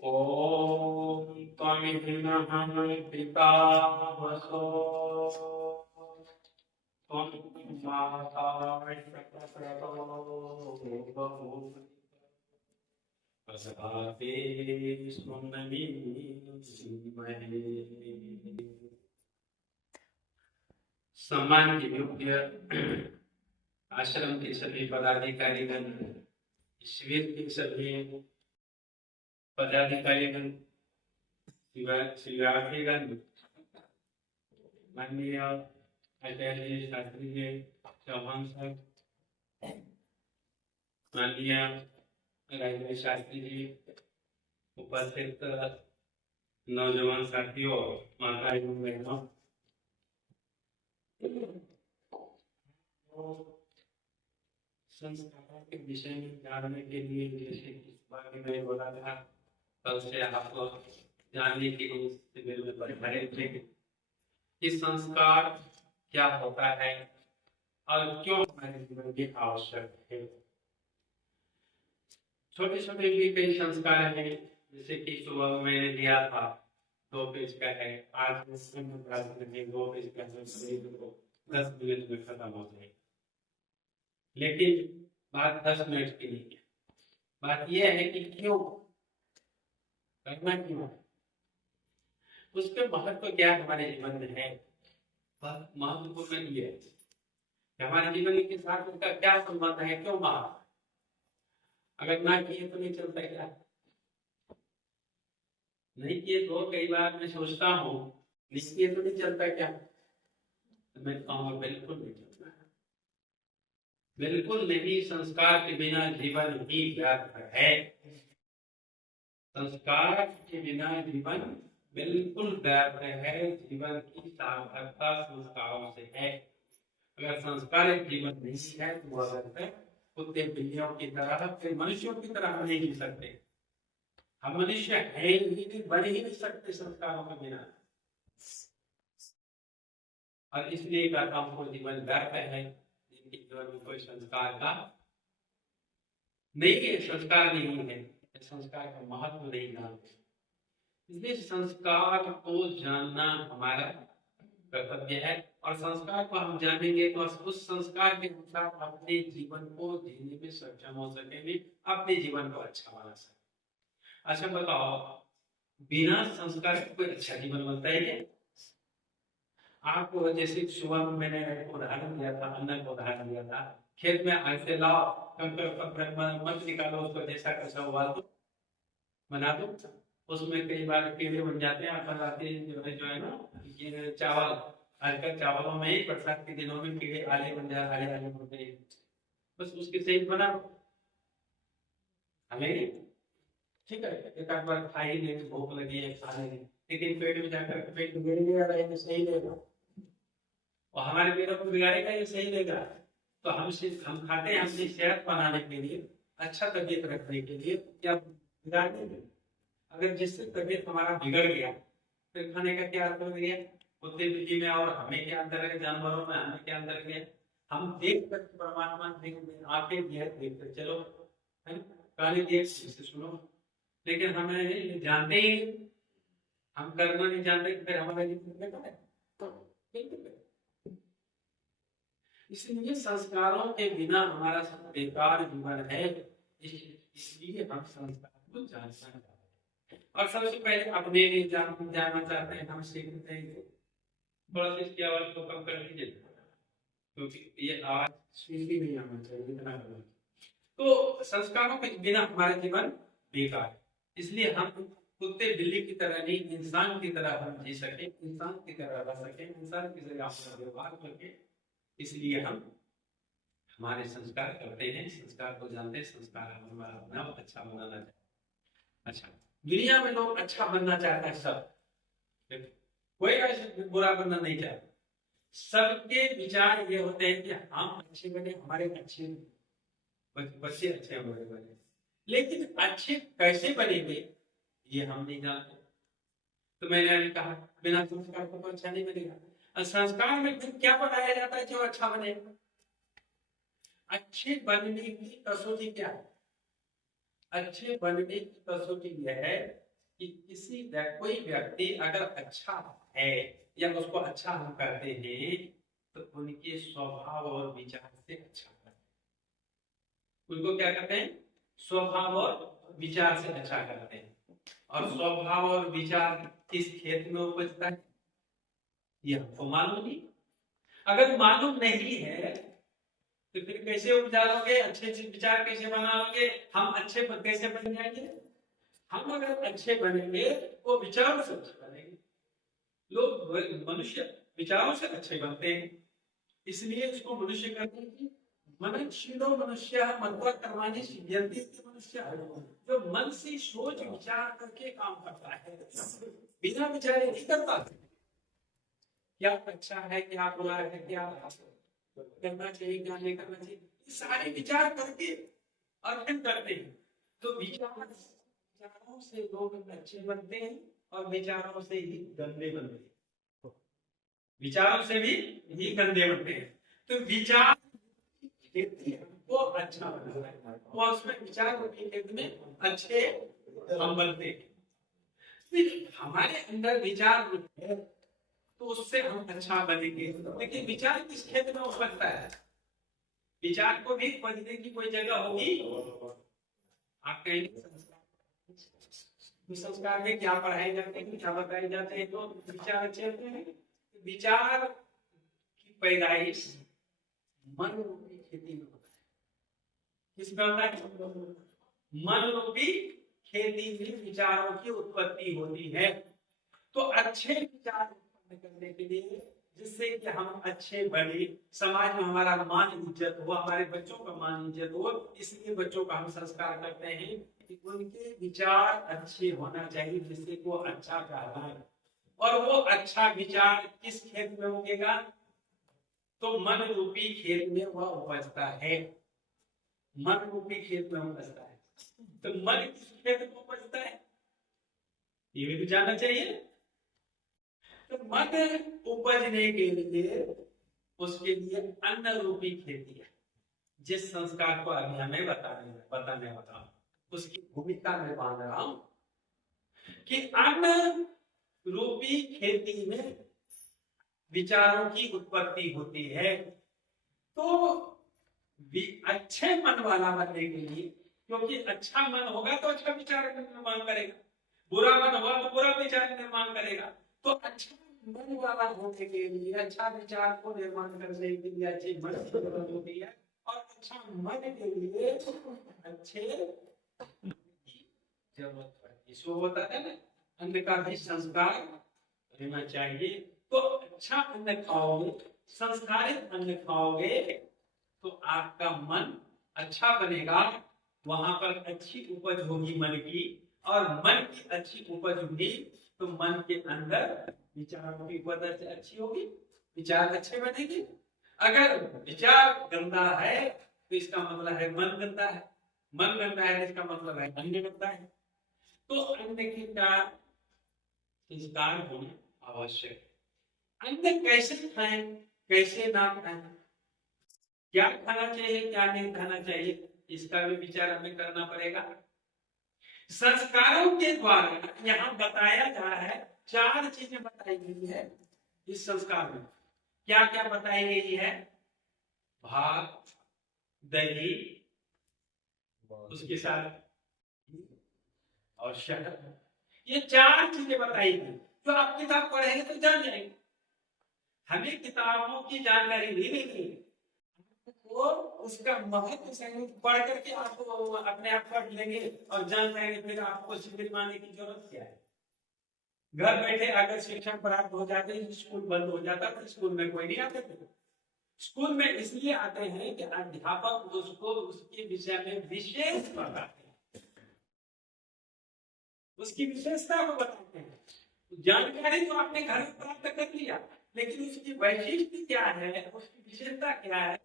ॐ त्वमिन्नः पितामहसो त्वं माता विश्वप्रसवो बहु प्रसभाते स्वनमीमहे। सम्मानित योग्य आश्रम के सभी पदाधिकारीगण, शिविर के सभी पदाधिकारीगण, शिविरार्थीगण, माननीय आचार्य शास्त्री जी, चौहान साहब, माननीय राजेंद्र शास्त्री जी, उपस्थित नौजवान साथियों, माता एवं बहनों, संस्कार के विषय में जानने के लिए जैसे इस बारे में बोला था, कल से आपको जानने के लिए शिविर में पढ़ाए थे कि संस्कार क्या होता है और क्यों हमारे जीवन में आवश्यक है। छोटे छोटे भी कई संस्कार हैं, जैसे कि सुबह मैंने दिया था 2 पेज का है, आज 2 पेज का है, 10 मिनट में खत्म हो जाएगा। लेकिन बात 10 मिनट की नहीं है, बात यह है कि क्यों करना, क्यों उसके महत्व क्या हमारे जीवन में है। महत्वपूर्ण ये है कि हमारे जीवन के साथ उसका क्या संबंध है, क्यों महत्व। अगर ना किए तो नहीं चलता, क्या नहीं किए तो कई बार मैं सोचता हूँ नहीं किए तो नहीं चलता क्या, तो मैं कहूँगा बिल्कुल नहीं चलता, बिल्कुल नहीं। संस्कार के बिना जीवन ही व्यर्थ है, संस्कार के बिना जीवन बिल्कुल व्यर्थ है। जीवन की सार्थकता संस्कारों से है। अगर संस्कार एक जीवन नहीं है तो वह कुत्ते बिल्लियों की तरह, फिर मनुष्यों की तरह हम नहीं जी सकते। हम मनुष्य है ही नहीं, बन ही नहीं सकते संस्कारों के बिना। और इसलिए कहता हूं जीवन व्यर्थ है जिनके जीवन में कोई संस्कार का नहीं है, संस्कार नहीं है, संस्कार का महत्व नहीं जानते। इसलिए संस्कार को जानना हमारा कर्तव्य है, और संस्कार को हम जानेंगे तो उस संस्कार के अनुसार अपने जीवन को जीने में सक्षम हो सकेंगे, अपने जीवन को अच्छा बना सकेंगे। अच्छा बताओ, बिना संस्कार के कोई अच्छा जीवन बनता है क्या? आपको जैसे सुबह में मैंने उदाहरण दिया था, अन्न का उदाहरण दिया था, खेत में ऐसे लाओ, कंकर पत्थर मत निकालो, उसको जैसा कैसा उबाल दो, बना दो, उसमें कई बार कीड़े बन जाते हैं। जो है ना, ये चावल, आजकल चावलों में ही बरसात के दिनों में कीड़े आले बन जाते, आले आले होते हैं, बस उसकी सही बना दो, हमें ठीक है, एक आध बार खा ही लेंगे, भूख लगी है खा लेंगे, लेकिन पेट में जाकर पेट बिगड़ गया रहेगा, सही लेगा, और हमारे पेटों को बिगाड़ेगा, ये सही लेगा। तो हम खाते हैं अपनी सेहत बनाने के लिए, अच्छा तबीयत रखने के लिए, क्या बिगाड़ देंगे। अगर जिससे तबीयत हमारा बिगड़ गया फिर खाने का क्या अर्थ हो गया। कुत्ते बिल्ली में और हमें क्या अंतर है, जानवरों में हमें क्या अंतर है। हम देख कर परमात्मा आंखें देख कर चलो, है ना, काने देख सुनो, लेकिन हमें जानते ही हम करना नहीं जानते, फिर हमारा जीवन है। इसलिए संस्कारों के बिना हमारा बेकार जीवन है, इसलिए हम संस्कार को जानना चाहते हैं। और सबसे पहले अपने लिए जानना चाहते हैं, हम सीखते हैं। थोड़ा सा इसकी आवाज को कम कर दीजिए, क्योंकि ये आवाज सुनती नहीं आना चाहिए इतना। तो संस्कारों के बिना हमारा जीवन बेकार है, इसलिए हम कुत्ते बिल्ली की तरह नहीं, इंसान की तरह हम जी सके, इंसान की तरह रह सके, इंसान की तरह अपना व्यवहार करके, इसलिए हम हमारे संस्कार करते हैं, संस्कार को जानते हैं, संस्कार हमारा अपना अच्छा बनाना चाहते हैं। अच्छा, दुनिया में लोग अच्छा बनना चाहता है सब, कोई ऐसे बुरा बनना नहीं चाहता। सबके विचार ये होते हैं कि हम अच्छे बने, हमारे अच्छे बच्चे अच्छे बने, लेकिन अच्छे कैसे बनेंगे ये हम नहीं जानते। तो मैंने अभी कहा बिना संस्कार को तो अच्छा नहीं बनेगा। संस्कार में फिर क्या बनाया जाता है जो अच्छा बनेगा? अच्छे बनने की कसौटी क्या है? अच्छे बनने की कसौटी यह है कि कोई व्यक्ति अगर अच्छा है या उसको अच्छा हम करते हैं तो उनके स्वभाव और विचार से अच्छा करते हैं। उनको क्या करते हैं? स्वभाव और विचार से अच्छा करते हैं। और स्वभाव और विचार किस खेत में उपजता है ये हमको मालूम नहीं। अगर मालूम नहीं है तो फिर कैसे उपजा लोगे? अच्छे विचार कैसे बना लोगे? हम अच्छे कैसे बन जाएंगे? हम अगर अच्छे बनेंगे तो विचारों से अच्छे बनेंगे। लोग मनुष्य विचारों से अच्छे बनते हैं, इसलिए इसको मनुष्य कहते हैं कि मननशीलो मनुष्य मंत्र करवाने सिद्ध्यंति मनुष्य, जो मन से सोच विचार करके काम करता है, बिना विचारे नहीं करता। क्या अच्छा है, क्या बुरा है, क्या करना चाहिए, क्या नहीं करना चाहिए, सारे विचार करके और फिर करते हैं। तो विचारों से लोग अच्छे बनते हैं और विचारों से ही गंदे बनते हैं। विचारों से भी ही गंदे बनते हैं। तो विचार वो अच्छा बनता है, वो उसमें विचार में अच्छे हम बनते हैं। हमारे अंदर विचार है तो उससे हम अच्छा बनेंगे। लेकिन विचार किस क्षेत्र में उपजता है? विचार को भी पढ़ने की कोई जगह होगी? आप कहेंगे संस्कार में क्या पढ़ाए जाते हैं, क्या बताए जाते हैं? तो विचार अच्छे होते हैं। विचार की पैदाइश मन रूपी खेती में होता है। किसमें होता है? मन रूपी खेती में विचारों की उत्पत्ति होती है। तो अच्छे विचार उत्पन्न करने के लिए, जिससे कि हम अच्छे बने, समाज में हमारा मान इज्जत हो, हमारे बच्चों का मान इज्जत हो, इसलिए बच्चों का हम संस्कार करते हैं कि उनके विचार अच्छे होना चाहिए, जिससे वो अच्छा कहलाए। और वो अच्छा विचार किस खेत में उगेगा? तो मन रूपी खेत में वह उपजता है। मन रूपी खेत में उपजता है। तो मन किस खेत में उपजता है ये भी तो जानना चाहिए। तो मन उपजने के लिए उसके लिए अन्न रूपी खेती है। जिस संस्कार को अभी हमें बताने वाला हूं, उसकी भूमिका में बांध रहा हूं कि अन्न रूपी खेती में विचारों की उत्पत्ति होती है। तो अच्छे मन वाला बनने के लिए, क्योंकि अच्छा मन होगा तो अच्छा विचार निर्माण करेगा, बुरा मन होगा तो बुरा विचार निर्माण करेगा। तो अच्छा मन वाला होने के लिए, अच्छा विचार को निर्माण करने के लिए अच्छे मन की जरूरत होती है। और अच्छा मन के लिए अच्छे जरूरत पड़ती है। इसको होता है ना, अन्न का भी संस्कार रहना चाहिए। तो अच्छा अन्न खाओगे, संस्कारित अन्न खाओगे तो आपका मन अच्छा बनेगा। वहां पर अच्छी उपज होगी मन की, और मन की अच्छी उपज होगी तो मन के अंदर विचारों की उपज अच्छी होगी, विचार अच्छे बनेंगे। अगर विचार गंदा है तो इसका मतलब है मन गंदा है, मन गंदा है तो इसका मतलब है अन्न गंदा है। तो अन्न की का संस्कार होना आवश्यक है। अन्न कैसे खाएं, कैसे ना खाएं, क्या खाना चाहिए, क्या नहीं खाना चाहिए, इसका भी विचार हमें करना पड़ेगा। संस्कारों के द्वारा यहाँ बताया जा रहा है, 4 चीजें बताई गई है इस संस्कार में। क्या क्या बताई गई है? भात, दही, उसके साथ और शहद, ये 4 चीजें बताई गई। जो आप किताब पढ़ेंगे तो जान जाएंगे। हमें किताबों की जानकारी नहीं देनी, वो उसका महत्व पढ़ करके आप अपने आप पढ़ लेंगे और जान पाएंगे। फिर आपको शिविर माने की जरूरत क्या है? घर बैठे अगर शिक्षण प्राप्त हो जाते, स्कूल बंद हो जाता तो स्कूल में कोई नहीं आते थे। स्कूल में इसलिए आते हैं कि अध्यापक उसको उसके विषय में विशेष बताते हैं, उसकी विशेषता को बताते हैं। जानकारी तो आपने घर में प्राप्त कर लिया, लेकिन उसकी वैशिष्ट्य क्या है, उसकी विशेषता क्या है,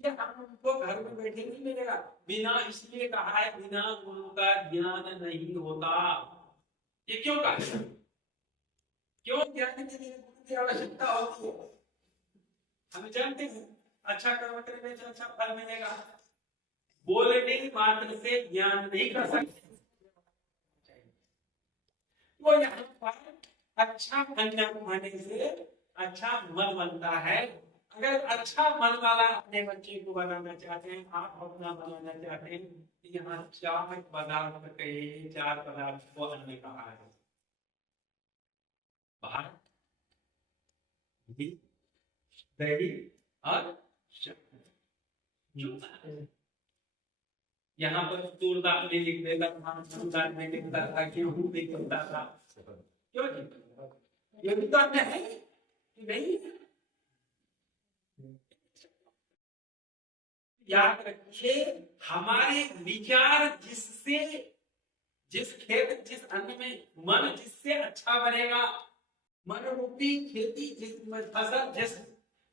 ये हमको घर में बैठे नहीं मिलेगा। बिना, इसलिए कहा है बिना गुरु का ज्ञान नहीं होता। ये क्यों कहा? क्यों ज्ञान के लिए गुरु की आवश्यकता होती है? हम जानते हैं अच्छा कर्म करने से अच्छा फल मिलेगा। बोलने मात्र से ज्ञान नहीं कर सकते। तुमको यहाँ पर अच्छा अन्न खाने से अच्छा मन बनता है। अगर अच्छा मन वाला अपने बच्चे को बनाना चाहते हैं, आप अपना बनाना चाहते हैं, तो यहाँ 4 पदार्थ कहे, 4 पदार्थ को अन्न कहा है। भात, दही और यहाँ पर तूर दाल नहीं लिख देता था, मूंग दाल नहीं लिखता था, गेहूं नहीं लिखता था, क्यों जी? ये भी तो अन्न है कि नहीं? याद रखिए, हमारे विचार जिससे, जिस खेत, जिस अन्न में मन जिससे अच्छा बनेगा, मन रूपी खेती जिस फसल जिस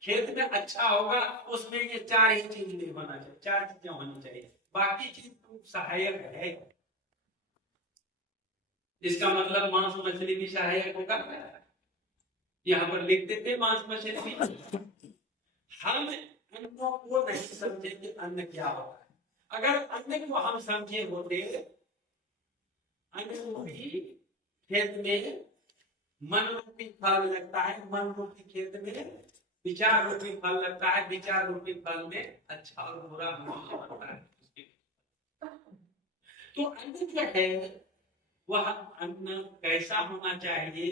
खेत में अच्छा होगा, उसमें ये 4 ही चीज नहीं होना चाहिए, 4 चीजें होनी चाहिए, बाकी चीज तो सहायक है। इसका मतलब मांस मछली भी सहायक होगा। यहाँ पर लिख देते मांस मछली भी। हम अन्नों को नहीं समझे कि अन्न क्या होता है। अगर अन्न को हम समझे होते, अन्न रूपी खेत में मन रूपी फल लगता है, मन रूपी खेत में विचार रूपी फल लगता है, विचार रूपी फल में अच्छा और बुरा मनुष्य बनता है। तो अन्न क्या है, वह अन्न कैसा होना चाहिए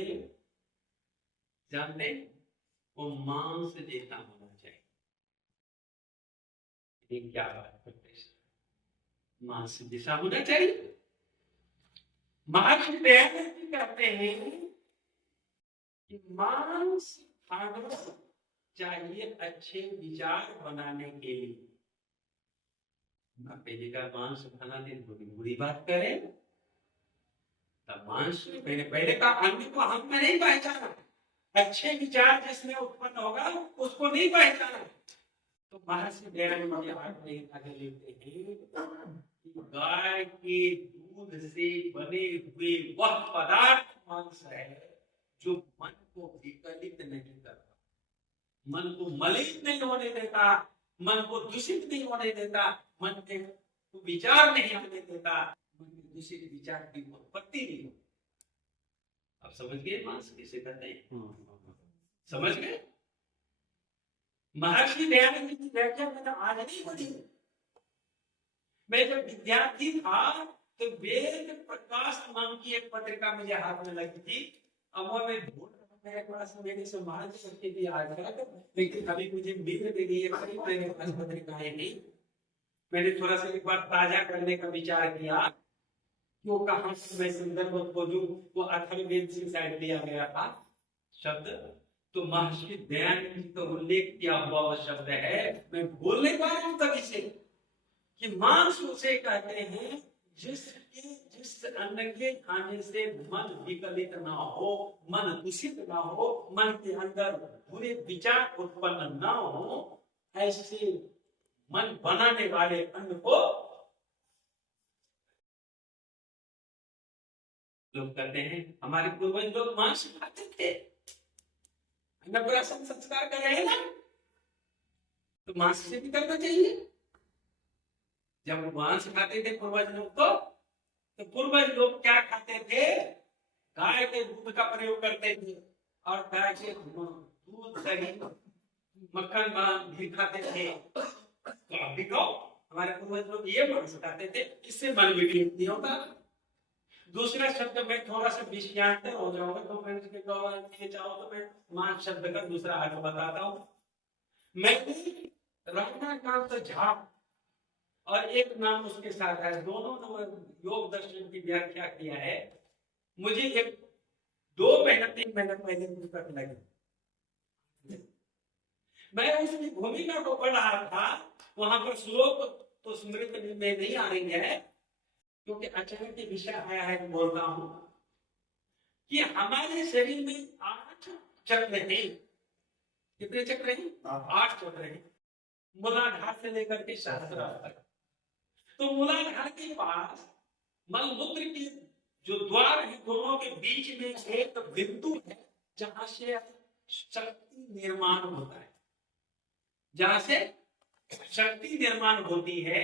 जानते? वो मांस जैसा होना चाहिए। क्या बात करते, मांस जैसा होना चाहिए। महर्षि दयानंद कहते हैं कि मांस खाना चाहिए अच्छे विचार बनाने के लिए। पहले का मांस खाना दिन बुरी बात करें, तब मांस पहले का अन्न को हमने नहीं पहचाना, अच्छे विचार जिसमें उत्पन्न होगा उसको नहीं पहचाना। तो महर्षि दयानंद आगे लिखते हैं कि गाय के दूध से बने हुए वह पदार्थ मांस है जो मन को विकलित नहीं करता, मन को मलिन नहीं होने देता, मन को दूषित नहीं होने देता, मन के विचार नहीं होने देता, मन में दूषित विचार की उत्पत्ति नहीं होती। आप समझ गए मांस किसे कहते हैं? समझ गए? महर्षि दयानंद की व्याख्या मैंने आज नहीं पढ़ी। मैं जब विद्यार्थी था तो वेद प्रकाश नाम की एक पत्रिका मुझे हाथ में लगी थी। अब वो मैं मेरे पास मेरे से मान सकते भी आ गया, लेकिन अभी मुझे मिल रही है, मेरे पास पत्रिकाएं नहीं। मैंने थोड़ा सा एक बार ताजा करने का विचार किया, वो कहाँ से मैं संदर्भ खोजूं, वो अथर्ववेद से शायद दिया गया था शब्द, तो महर्षि दयानंद जी का उल्लेख किया हुआ वो शब्द है। मैं बोलने पा रहा हूं तभी से कि मांस उसे कहते हैं जिस अन्न के खाने से मन विकलित ना हो, मन दूषित ना हो, मन के अंदर बुरे विचार उत्पन्न ना हो, ऐसे मन बनाने वाले अन्न को लोग कहते हैं। हमारे पूर्वज लोग मांस खाते थे, अन्नप्राशन संस्कार कर रहे हैं ना, तो मांस से भी करना चाहिए। जब मांस खाते थे पूर्वज लोग, तो पूर्वज लोग क्या खाते थे? गाय के दूध का प्रयोग करते थे, और गाय के दूध दही मक्खन भी खाते थे। तो आप भी कहो, हमारे पूर्वज लोग ये मांस खाते थे, इससे मन विकलित नहीं होता। दूसरा शब्द में थोड़ा सा विषयांतर हो जाऊंगा, तो मैं इसके गवाह चाहो तो मैं मांस शब्द का दूसरा अर्थ बताता हूँ। मैंने रमाकांत झा और एक नाम उसके साथ है, दोनों ने योग दर्शन की व्याख्या किया है। मुझे एक 2 महीना 3 महीना पहले पुस्तक लगी, मैं उसकी भूमिका को पढ़ रहा था। वहां पर श्लोक तो स्मृति में नहीं आ रही है, क्योंकि अचानक के विषय आया है, बोल रहा हूं कि हमारे शरीर में 8 चक्र हैं। कितने चक्र हैं? 8 चक्र हैं, मूलाधार से लेकर के सहस्रार तक। तो मूलाधार के पास मलमूत्र के जो द्वार है, दोनों के बीच में एक बिंदु है जहां से शक्ति निर्माण होता है, जहां से शक्ति निर्माण होती है।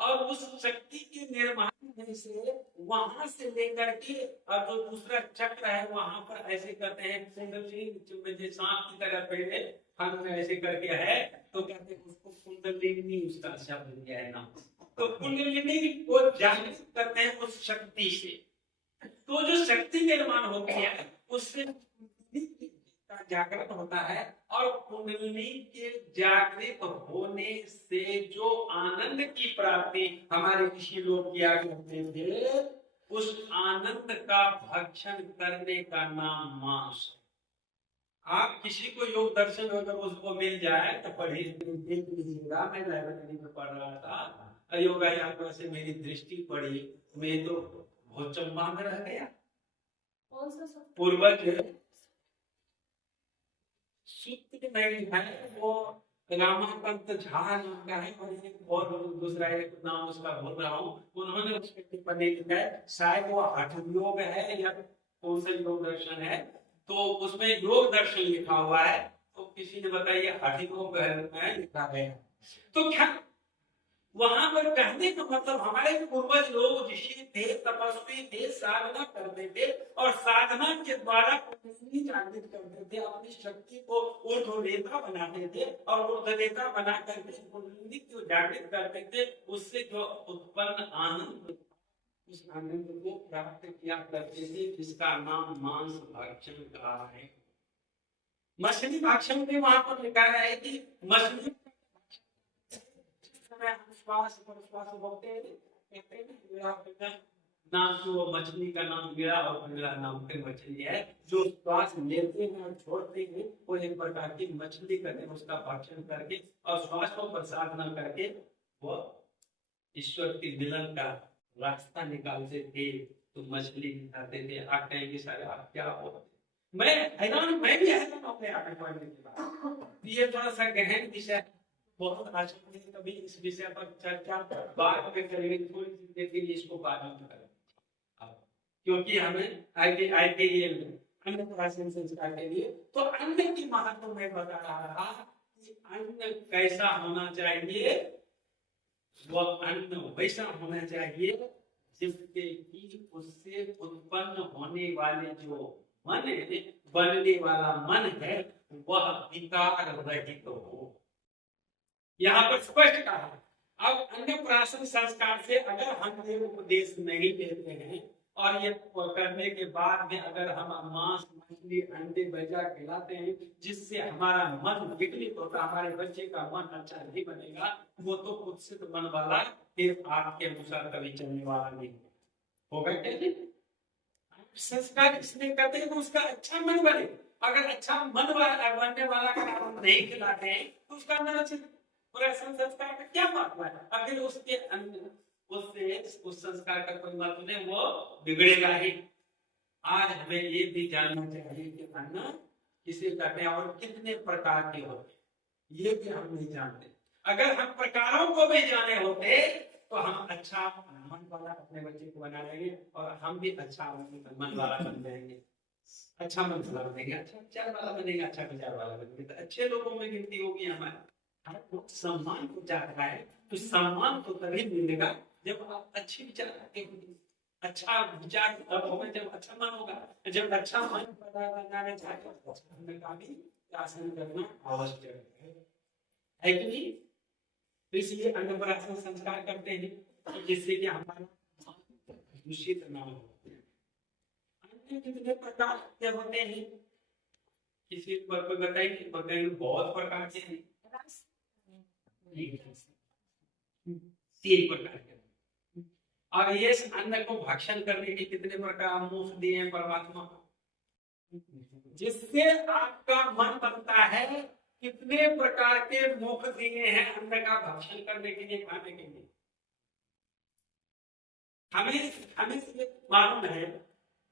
और उस शक्ति के निर्माण में से वहां से लेकर के और जो दूसरा चक्र है वहां पर ऐसे करते हैं कुंडली सांप की तरह पहले हम ऐसे करके है तो कहते हैं उसको कुंडलिनी, उसका शब्द दिया है नाम। तो कुंडलिनी को जागृत करते हैं उस शक्ति से। तो जो शक्ति निर्माण होती है उससे का जागृत होता है और कुंडलिनी के जागृत होने से जो आनंद की प्राप्ति हमारे ऋषि लोग किया करते थे, उस आनंद का भक्षण करने का नाम मांस। आप किसी को योग दर्शन अगर उसको मिल जाए तो पढ़िए, देख लीजिएगा। मैं लाइब्रेरी में पढ़ रहा था, योगा यात्रा से मेरी दृष्टि पड़ी, मैं तो बहुत चंबा में रह गया। पूर्वज सूत्र नहीं है, वो रामाकांत झा नाम का है और एक और दूसरा एक नाम उसका भूल रहा हूँ, उन्होंने उसके टिप्पणी लिखा है, शायद वो हठ योग है या कौन सा योग दर्शन है, तो उसमें योग दर्शन लिखा हुआ है। तो किसी ने बताइए हठ योग में लिखा है। तो क्या वहां पर कहने का मतलब हमारे पूर्वज लोग ऋषि थे, तपस्वी थे, साधना करते थे और साधना के द्वारा कुंडलिनी जागृत करते थे, अपनी शक्ति को ऊर्ध्वरेता बनाते थे और ऊर्ध्वरेता बना करके कुंडलिनी को जागृत करते थे। उससे जो उत्पन्न आनंद, उस आनंद को प्राप्त किया करते थे, जिसका नाम मांस भक्षण का है। मछली भक्षण में वहां पर लिखा है कि मछली नाम जो मछली का नाम गिरा और गिरा नाम की मछली है, जो श्वास लेते हैं और छोड़ते हैं वो एक प्रकार की मछली करते हैं, उसका भक्षण करके और श्वासों पर साधना करके वो ईश्वर के मिलन का रास्ता निकालते थे। तो मछली खाते थे। आप कहेंगे सर आप क्या हो, मैं हैरान, मैं भी हैरान हो गया आपके पढ़ने के बाद। ये थोड़ा सा गहन विषय, बहुत आज कभी इस विषय पर चर्चा बाद में करेंगे, थोड़ी सी देर के लिए इसको बाद में करेंगे, क्योंकि हमें आगे ये अन्न प्राशन संस्कार के लिए। तो अन्न की महत्व मैं बता रहा था कि अन्न कैसा होना चाहिए, वह अन्न वैसा होना चाहिए जिससे कि उससे उत्पन्न होने वाले जो मन है, बनने वाला मन है, वह विकार रहित हो। यहाँ पर स्पष्ट कहा। अब अन्नप्राशन संस्कार से अगर हम ये उपदेश नहीं देते हैं और ये करने के बाद में अगर हम मांस, मछली, अंडे बजा खिलाते हैं जिससे हमारा मन विकलित होता, हमारे बच्चे का मन अच्छा नहीं बनेगा, वो तो कुत्सित मन वाला फिर आपके अनुसार कभी चलने वाला नहीं होगा। क्या संस्कार इसलिए करते हैं तो उसका अच्छा मन बने। अगर अच्छा मन वाला बनने वाला का हम नहीं खिलाते हैं तो उसका अंदर संस्कार का क्या बात हुआ है? अगर उसके अंदर उससे उस संस्कार का कोई मतलब नहीं, वो बिगड़ेगा ही। आज हमें ये भी जानना चाहिए कि अन्न किसे कहते हैं और कितने प्रकार के होते हैं, ये भी हम नहीं जानते। अगर हम प्रकारों को भी जाने होते तो हम अच्छा मन वाला अपने बच्चे को बना लेंगे और हम भी अच्छा मन वाला बन जाएंगे, अच्छा मन वाला बनेंगे, अच्छा विचार वाला बनेगा, अच्छा विचार वाला बनेंगे, तो अच्छे लोगों में गिनती होगी हमारी। सम्मान को चाह रहा है तो सम्मान तो तभी मिलेगा जब आप अच्छे विचार रखते होंगे, अच्छा विचार तब होगा जब अच्छा मन होगा। जब अच्छा मन बनाना चाहते हो का भी आसन करना आवश्यक है कि नहीं? इसलिए अन्नप्राशन संस्कार करते हैं जिससे कि हमारा दूषित ना हो। अन्य कितने प्रकार के होते हैं किसी पर बताएंगे? बहुत प्रकार के हैं, 3 प्रकार के। और ये अन्न को भक्षण करने के कितने प्रकार मुख दिए हैं परमात्मा को, जिससे आपका मन बनता है। कितने प्रकार के मुख दिए हैं अन्न का भक्षण करने के लिए, खाने के लिए। हमें मालूम है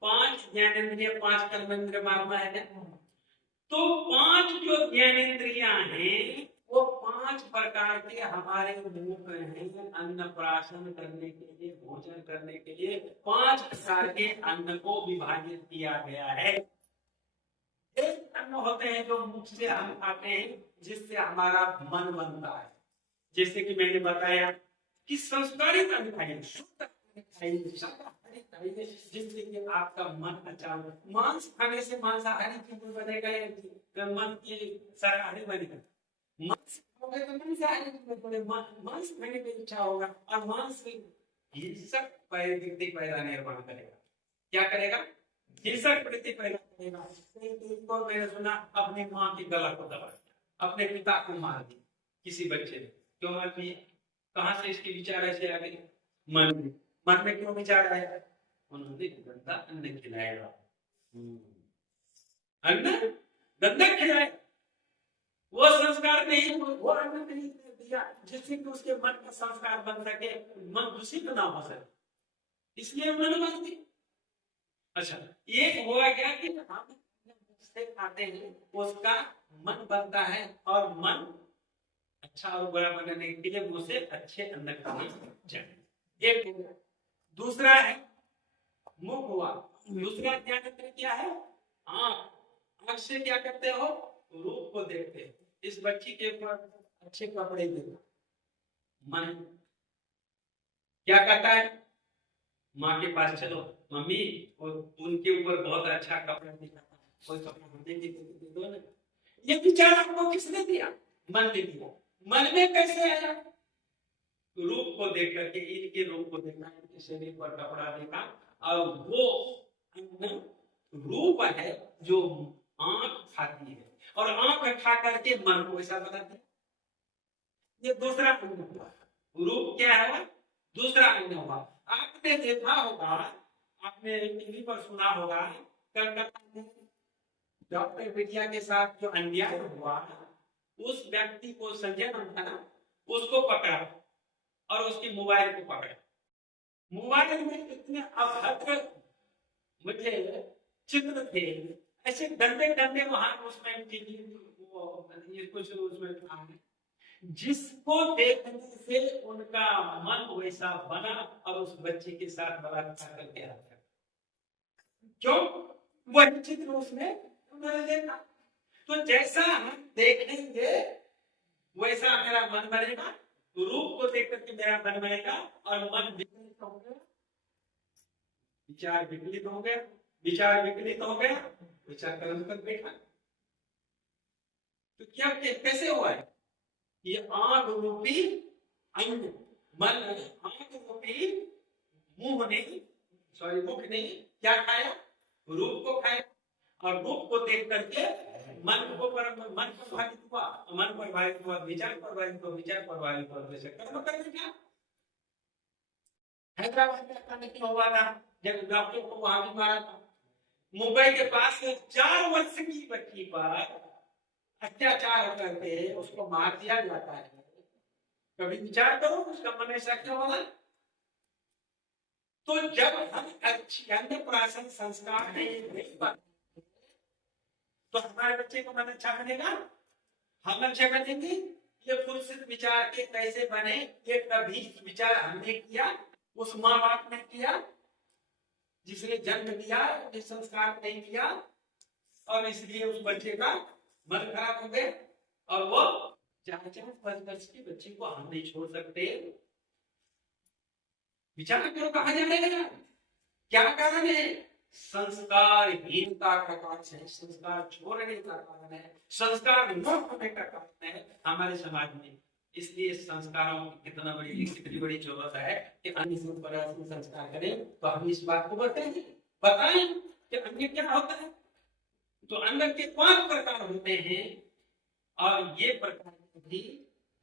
5 ज्ञानेंद्रिय, 5 कर्मेंद्रिय मालूम है क्या? तो 5 जो ज्ञानेंद्रियां हैं वो 5 प्रकार के हमारे मुख हैं अन्न प्राशन करने के लिए, भोजन करने के लिए 5 प्रकार के अन्न को विभाजित किया गया है। एक अन्न होते हैं जो मुख से हम खाते हैं जिससे हमारा मन बनता है, जैसे कि मैंने बताया कि संस्कारित अन्न खाइए, शुद्ध अन्न खाइए, शाकाहारी खाइए, जिससे कि आपका मन अच्छा हो। मांस खाने से मांसाहारी क्यों बनेगा, मन की शाकाहारी बनेगा। मांस खाओगे तो मांसाहारी बनेगा, मांस खाने की इच्छा होगा, और मांस हिंसक व्यक्ति पैदा निर्माण करेगा। क्या करेगा? हिंसक वृत्ति पैदा करेगा। तो मैंने सुना अपनी माँ की गला को दबा दिया, अपने पिता को मार दिया किसी बच्चे ने। क्यों मार दिया? कहाँ से इसके विचार ऐसे आ गए? मन में क्यों विचार आया? उन्होंने गंदा अन्न खिलाया, अन्न गंदा खिलाया, वो संस्कार नहीं, वो अन्न नहीं दिया जिससे कि उसके मन का संस्कार बन सके, मन दूषित ना हो सके, इसलिए उन्होंने मार दी। अच्छा, एक हुआ क्या कि हम से खाते हैं उसका मन बनता है, और मन अच्छा और बुरा बनाने के लिए उसे अच्छे अन्न खाना चाहिए। एक दूसरा है मुख हुआ, दूसरा क्या करते हैं? क्या है? आंख। आंख से क्या करते हो? रूप को देखते हैं। इस बच्ची के ऊपर अच्छे कपड़े देखो, मन क्या करता है? माँ के पास चलो, मम्मी उनके ऊपर बहुत अच्छा कपड़ा दिखा, कोई कपड़ा हमें दे दो ना। ये विचार आपको किसने दिया? मन ने दिया। मन में कैसे आया? रूप को देख करके, इनके रूप को देखा, इनके शरीर पर कपड़ा देखा, और वो रूप है जो आंख खाती है, और आंख खा करके मन को ऐसा बनाती है। ये दूसरा अंग हुआ। रूप क्या है? दूसरा अंग हुआ। आपने देखा होगा, आपने टीवी पर सुना होगा, कलकत्ता में डॉक्टर विद्या के साथ जो अन्याय हुआ, उस व्यक्ति को, संजय नाम था ना, उसको पकड़ा और उसकी मोबाइल को पकड़ा। मोबाइल में इतने अभद्र मुझे चित्र थे, ऐसे गंदे गंदे वहां उसमें कुछ उसमें था, जिसको देखने से उनका मन वैसा बना और उस बच्चे के साथ बलात्कार करके आता। क्यों? वही चित्र उसमें उन्होंने देखा। तो जैसा हम देखेंगे वैसा मेरा मन बनेगा, रूप को देख करके मेरा मन बनेगा, और मन विकलित हो गया, विचार विकलित हो गया, विचार विकलित हो गया, विचार कर्म कर बैठा। तो क्या कैसे हुआ है? ये आंख रूपी अंग, मन, आंख रूपी मुंह नहीं, सॉरी मुख नहीं, क्या खाया? रूप को खाया, और रूप को देख करके मन प्रभावित हुआ, मन प्रभावित हुआ, विचार प्रभावित हुआ, विचार प्रभावित हुआ, जैसे कर्म करने क्या। हैदराबाद में कर्म क्यों हुआ था? जब डॉक्टर को वहां भी मारा था। मुंबई के पास 4 वर्ष की बच्ची पर अत्याचार करके उसको मार दिया जाता है। कभी विचार करो उसका मन ऐसा क्यों होगा? तो जब हम अच्छी अन्नप्राशन संस्कार नहीं पाते तो हमारे बच्चे को मन अच्छा बनेगा, हम अच्छे बनेंगे। ये कुत्सित विचार के कैसे बने? ये कभी विचार हमने किया, उस माँ बाप ने किया जिसने जन्म दिया, जिस संस्कार नहीं किया, और इसलिए उस बच्चे का मन खराब हो गया। और वो 4-5 वर्ष के बच्चे को हम नहीं छोड़ सकते। विचार करो कहां जाएगा, क्या कारण है? संस्कारहीनता का कारण है, संस्कार छोड़ने का कारण है, संस्कार न होने का कारण है हमारे समाज में। इसलिए संस्कारों की कितनी बड़ी जरूरत है कि अन्य संस्कार करें। तो हम इस बात को बताएं कि अन्य क्या होता है। तो अन्न के 5 प्रकार होते हैं, और ये प्रकार भी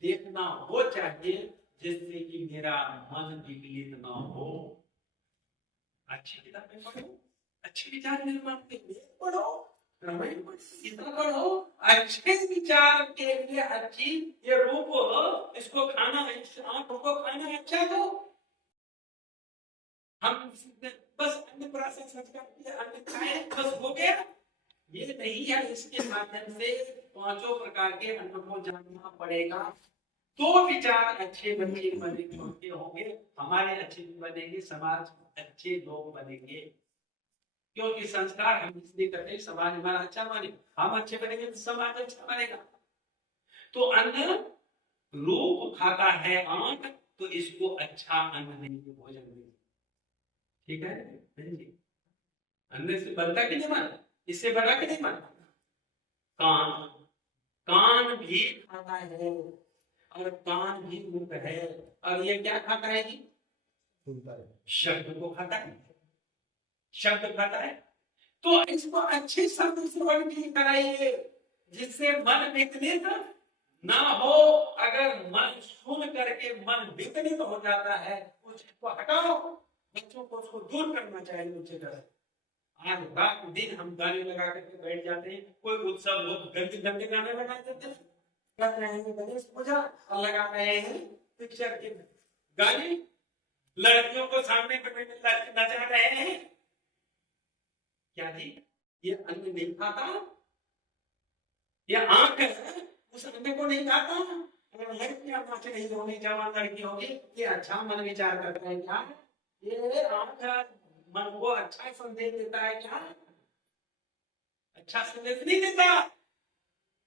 देखना हो चाहिए जिससे कि मेरा मन विकलित ना हो। अच्छी किताबें पढ़ो, अच्छे विचार निर्माण के लिए पढ़ो, रामायण पढ़ो, अच्छे विचार के लिए अच्छी ये रूप हो, इसको खाना, आंखों को खाना अच्छा हो। हम बस अन्य प्राशन संस्कार किया, अन्य खाए बस हो गया, ये नहीं है। इसके माध्यम से 5 प्रकार के अन्न को जानना पड़ेगा, तो विचार अच्छे बनेंगे होंगे, हमारे अच्छे बनेंगे, समाज अच्छे लोग बनेंगे। क्योंकि संस्कार हम इसलिए करते हैं समाज हमारा अच्छा बने, हम अच्छे बनेंगे तो समाज अच्छा बनेगा। तो अन्न रूप खाता है आंख, तो इसको अच्छा अन्न दीजिए, भोजन दीजिए। ठीक है बहन जी, अन्न से बनता कि नहीं बना, इससे बना कि नहीं बना। कान, कान भी खाता है और कान भी मुख है, और ये क्या खाता है जी, शब्द को खाता है, शब्द खाता है। तो इसको अच्छे शब्द श्रवण की कराइए, जिससे मन विचलित ना हो। अगर मन सुन करके मन विचलित हो जाता है, उसको हटाओ, बच्चों को उसको दूर करना चाहिए उनसे तरह। आज रात दिन हम गाने लगा करके बैठ जाते हैं, कोई उत्सव हो गंदे गंदे गाने लगा देते हैं, कर रहे हैं गणेश पूजा और लगा रहे हैं पिक्चर के गाने, लड़कियों को सामने पे नचा रहे हैं। क्या जी, ये अन्न नहीं खाता, ये आंख है, उस अन्न को नहीं खाता। अगर लड़कियां नाच रही होगी, जवान लड़की होगी, ये अच्छा मन विचार करता है क्या, ये आंख मन को अच्छा संदेश देता है क्या, अच्छा संदेश नहीं देता।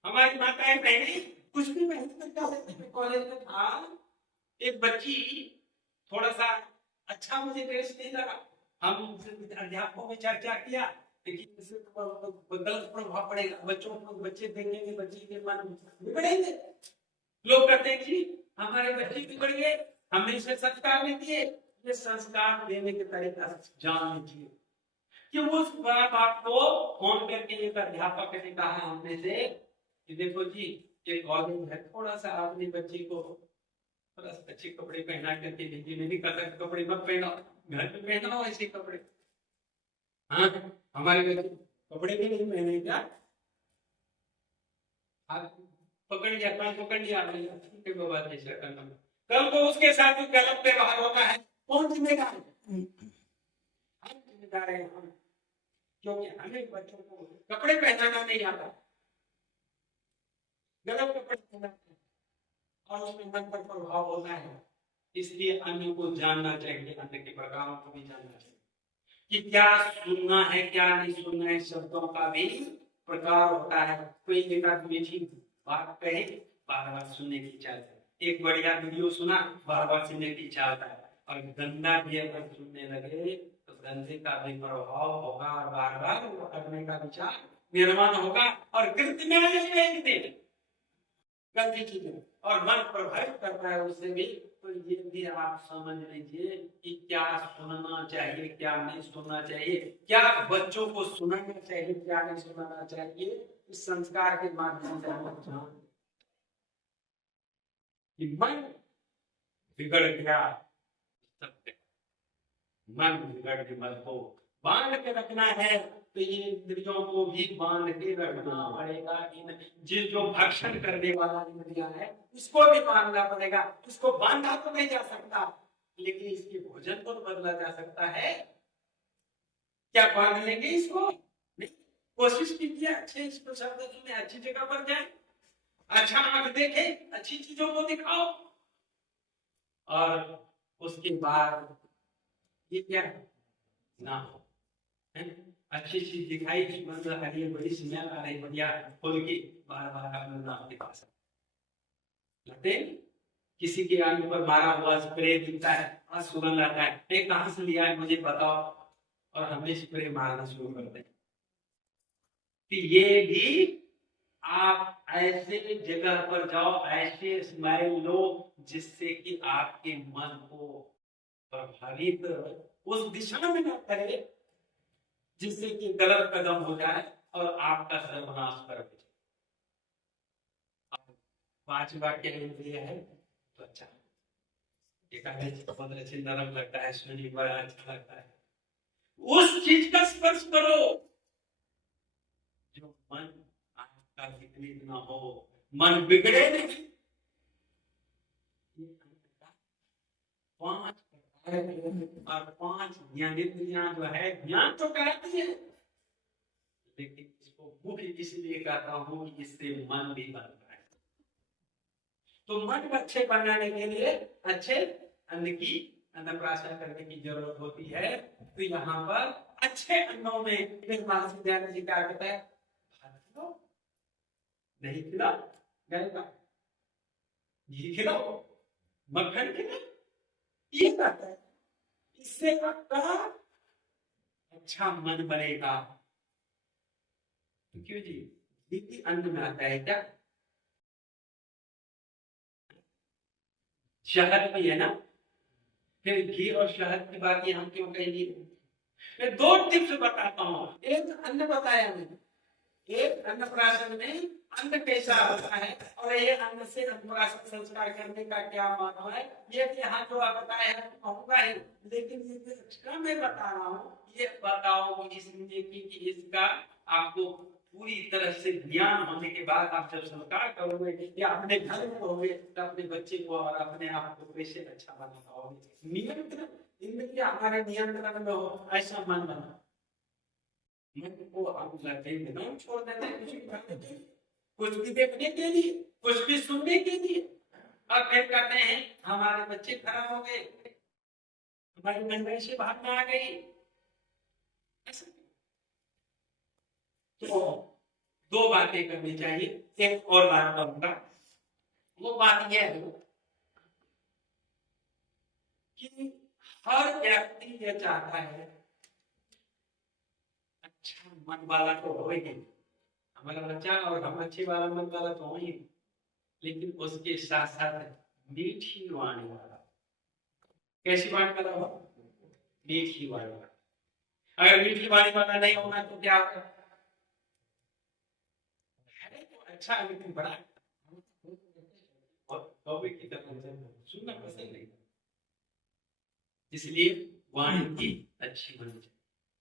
हमारी माताएं बहनें कुछ भी मेहनत करता, कॉलेज में था, एक बच्ची थोड़ा सा अच्छा मुझे ड्रेस नहीं लगा, हम अध्यापकों में चर्चा किया, लेकिन इससे गलत प्रभाव पड़ेगा बच्चों को, बच्चे देखेंगे, बच्चे के मन बिगड़ेंगे। लोग कहते हैं जी हमारे बच्चे बिगड़ गए, हमने इसे संस्कार नहीं दिए। ये संस्कार देने के तरीका जान लीजिए कि उस बड़ा बाप को फोन करके एक अध्यापक ने कहा हमने से कि देखो जी ये कॉलेज है, थोड़ा सा अपने बच्चे को थोड़ा सा अच्छे कपड़े पहना करके दीजिए, नहीं कहता कपड़े मत पहनाओ, घर पे पहनाओ ऐसे कपड़े। हाँ, हमारे बच्चे कपड़े भी नहीं पहने क्या, आप पकड़ लिया, कान पकड़ लिया, ठीक है बाबा जैसा करना। कल को उसके साथ गलत व्यवहार होता है, कौन जिम्मेदार है, हम जिम्मेदार हैं हम, क्योंकि हमें बच्चों को कपड़े पहनाना नहीं आता, गलत कपड़े पहनाते और उसमें मन पर प्रभाव होता है। इसलिए अन्न को जानना चाहिए, अन्न के प्रकारों को भी जानना चाहिए कि क्या सुनना है क्या नहीं सुनना है, शब्दों का भी प्रकार होता है। कोई एक मीठी बात कहे, बार बार सुनने की इच्छा है, एक बढ़िया वीडियो सुना, बार बार सुनने की इच्छा होता है, और गंदा भी अगर सुनने लगे तो गंदे का भी प्रभाव होगा और बार बार वो करने का विचार निर्माण होगा और कृत्य में एक दिन गंदी चीजें और मन प्रभावित करता है उससे भी। तो ये भी आप समझ लीजिए कि क्या सुनना चाहिए क्या नहीं सुनना चाहिए, क्या बच्चों को सुनाना चाहिए क्या नहीं सुनाना चाहिए, इस संस्कार के माध्यम से हम मन बिगड़ गया, मन बिगड़ के मन को बांध के रखना है, तो ये इंद्रियों को भी बांध के रखना पड़ेगा। इन जो भक्षण करने वाला इंद्रिया है उसको भी बांधना पड़ेगा, उसको बांधा तो नहीं जा सकता, लेकिन इसके भोजन को तो बदला जा सकता है। क्या बांध लेंगे इसको, नहीं, कोशिश कीजिए अच्छे इसको शब्द सुने, अच्छी जगह पर जाए, अच्छा आंख देखे, अच्छी चीजों को दिखाओ, और उसके बाद ये क्या ना हो, अच्छी चीज दिखाई, सुगंध आ रही है, बड़ी स्मेल आ रही है, बढ़िया खोल के बार बार अपने नाम दिखा सकते। किसी के आंख पर मारा हुआ स्प्रे दिखता है, आज सुगंध आता है, ये कहां से लिया है मुझे बताओ, और हमें स्प्रे मारना शुरू कर दें। तो ये भी आप ऐसे जगह पर जाओ, ऐसे स्माइल लो जिससे कि आपके मन को प्रभावित उस दिशा में न करे जिससे कि गलत कदम हो जाए और आपका सर्वनाश कर दे। 5 वाक्य इंद्रिय है तो अच्छा, बहुत अच्छे नरम लगता है, सुनने बड़ा अच्छा लगता है, उस चीज का स्पर्श करो जो मन आपका विचलित ना हो, मन बिगड़े नहीं। 5 और 5 ज्ञानेंद्रियां जो है ज्ञान तो कराती है, लेकिन इसको मुख्य इसलिए कहता हूं कि इससे मन भी बनता है। तो मन अच्छे बनाने के लिए अच्छे अन्न की अन्नप्राशन करने की जरूरत होती है। तो यहाँ पर अच्छे अन्नों में फिर महर्षि दयानंद जी क्या कहते हैं, दही खिलाओ, घी खिलाओ, मक्खन खिलाओ, ये कहता है इससे आपका अच्छा मन बनेगा। तो क्यों जी, घी भी अन्न में आता है क्या? शहद भी है ना, फिर घी और शहद की बात यहाँ क्यों कही? मैं दो टिप्स बताता हूँ। एक अन्न बताया मैंने, एक अन्नप्राशन में अन्न कैसा होता है और ये अन्न से अन्नप्राशन संस्कार करने का क्या महत्व है, ये यहाँ जो आप बताए हैं होगा ही, लेकिन ये एक्स्ट्रा मैं बता रहा हूँ, ये बताओ इसलिए कि इसका आपको पूरी तरह से ज्ञान होने के बाद आप जब संस्कार करोगे या अपने घर में रहोगे तो अपने बच्चे को और अपने आप को कैसे अच्छा बना पाओगे। नियंत्रण, जिंदगी हमारे नियंत्रण में हो, ऐसा मन बना। मन को हम एकदम छोड़ देते हैं कुछ भी करने के लिए, कुछ भी देखने के लिए, कुछ भी सुनने के लिए, और फिर कहते हैं हमारे बच्चे खराब हो गए, हमारी महंगाई से भागना आ गई। तो दो बातें करनी चाहिए। एक और बात करूंगा, वो बात यह है कि हर व्यक्ति यह चाहता है अच्छा मन वाला तो हो ही, हमारा बच्चा और हम अच्छे वाला मन वाला तो हो ही, लेकिन उसके साथ साथ मीठी वाणी वाला। कैसी वाणी वाला हो? मीठी वाणी वाला। अगर मीठी वाणी वाला नहीं होगा तो क्या होगा? अच्छा लेकिन बड़ा और की तरह सुनना पसंद नहीं, इसलिए वाणी की अच्छी होनी चाहिए।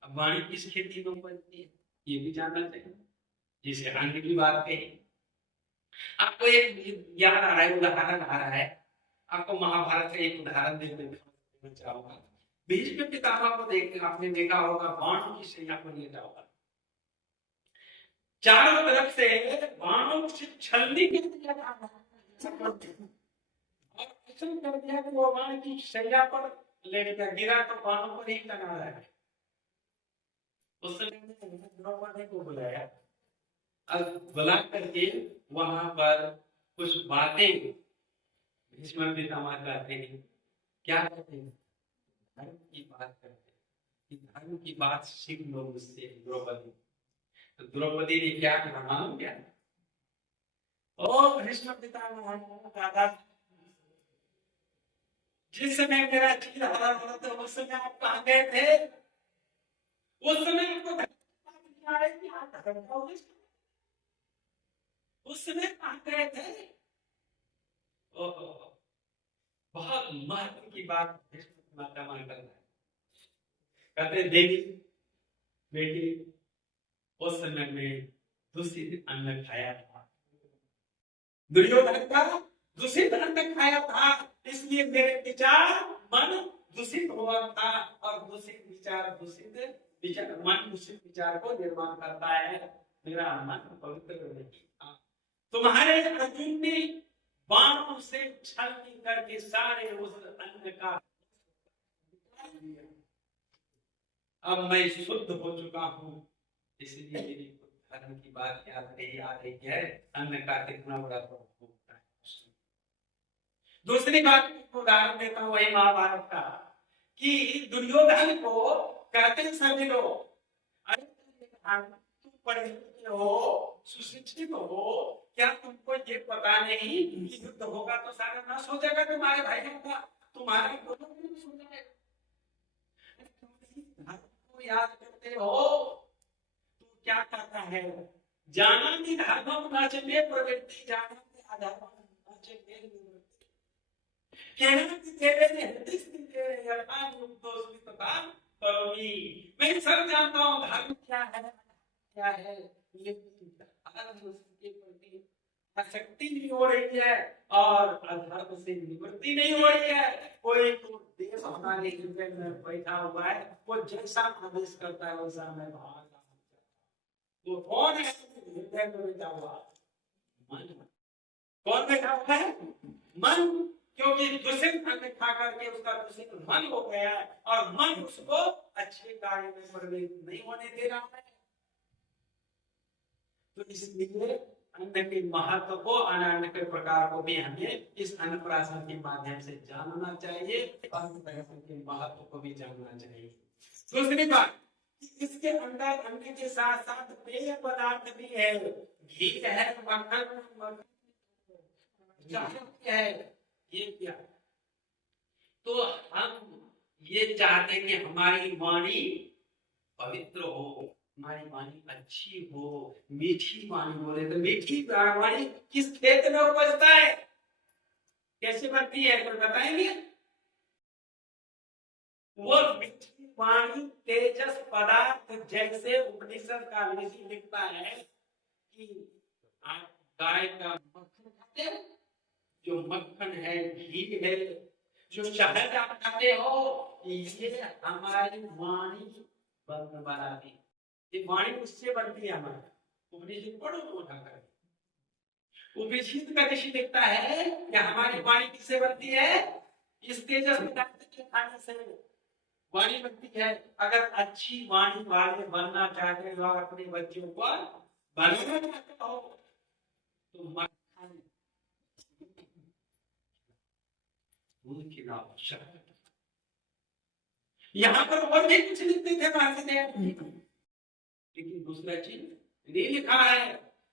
अब वाणी किस खेती में बनती है ये भी जानना चाहिए, जिसे अन्न की बात कही। आपको एक याद आ रहा है, उदाहरण आ रहा है, आपको महाभारत का एक उदाहरण देना चाहूंगा। भीष्म पितामह को देख आपने देखा होगा, बाण की सैया पर लेटा होगा, चारों तरफ से बाणों से छलनी कर दिया और ऐसा कर दिया कि वो बाण की सैया पर लेने का गिरा तो बाणों पर ही टंगा रहा है। उस समय द्रौपदी को बुलाया, अब बुला करके वहां पर कुछ बातें भीष्म पितामह कहते हैं। क्या कहते हैं? धर्म की बात करते हैं, धर्म की बात सीख लो मुझसे द्रौपदी। तो द्रौपदी ने क्या कहा मालूम क्या? ओ भीष्म पितामह दादा, जिस समय मेरा चीर हरा हो था उस समय आप कहाँ गए थे? उस समय आपको उस समय कहाँ गए थे? बहुत महत्व की बात भीष्म पितामह कर रहे हैं। कहते देवी बेटी, उस समय में दूषित अन्न खाया था, दुर्योधन का दूषित अन्न खाया था, इसलिए मेरे विचार मन दूषित हुआ था, और दूषित विचार मन दूषित विचार को निर्माण करता है। मेरा मन पवित्र नहीं था। तुम्हारे अर्जुन ने बाणों से छलनी करके सारे उस अन्न का, अब मैं शुद्ध हो चुका हूँ, इसलिए मेरी धर्म की बात याद नहीं आ रही है, अन्न का कितना बड़ा प्रभाव होता है। दूसरी बात उदाहरण देता हूँ वही महाभारत का, कि दुर्योधन को कहते सभी लोग, अरे तुम पढ़े लिखे हो, सुशिक्षित हो, क्या तुमको ये पता नहीं कि युद्ध होगा तो सारा नाश हो जाएगा तुम्हारे भाइयों का, तुम्हारे दोनों को नाश हो जाएगा। याद करते हो तो क्या कहता है? जाना कि धर्मम नाचने प्रवृत्ति, जाना कि अधर्मम नाचने निवृत्ति, कहना कि तेरे ने हृदय से तेरे यथार्थ रूप दोषित था करोगी। मैं सब जानता हूँ धर्म क्या है, क्या है, लेकिन धर्म के प्रति आसक्ति नहीं हो रही है और अधर्म से निवृत्ति नहीं हो रही है। कोई तो देश हमारे हृदय में बैठा हुआ है, वो जैसा आदेश करता है वैसा मैं भागता हूं। वो कौन है हृदय में बैठा हुआ? मन। कौन बैठा हुआ है? मन। क्योंकि दूषित अन्न खा करके उसका दूषित मन हो गया है और मन उसको अच्छे कार्य में प्रवेश नहीं होने दे रहा है। तो इसलिए अन्न के महत्व को, अन्न के प्रकार को भी हमें इस अन्नप्राशन के माध्यम से जानना चाहिए, अन्नप्राशन के महत्व को भी जानना चाहिए। दूसरी बात, इसके अंदर अन्न के साथ साथ पेय पदार्थ भी है, घी है, मक्खन है, ये क्या, तो हम ये चाहते हैं कि हमारी वाणी पवित्र हो, हमारी वाणी अच्छी हो, मीठी वाणी बोले तो मीठी वाणी किस खेत में उपजता है, कैसे बनती है, कोई बताएंगे? वो मीठी वाणी तेजस पदार्थ, जैसे उपनिषद का ऋषि लिखता है कि आप गाय का मक्खन खाते हैं, जो मक्खन है, घी है, जो शहद आप खाते हो, ये हमारी वाणी बनाती है, ये वाणी उससे बनती है हमारी। उपनिषद पढ़ो उठा कर, उपनिषद का ऋषि लिखता है कि हमारी वाणी किससे बनती है, इस तेजस पदार्थ के खाने से वाणी बनती है। अगर अच्छी वाणी वाले बनना चाहते हो, अपने बच्चों को बनाना चाहते हो, तो मक्खन, दूध खिलाओ, शहद। यहाँ पर और भी कुछ लिखते थे महर्षि दयानंद, लेकिन दूसरा चीज नहीं लिखा है।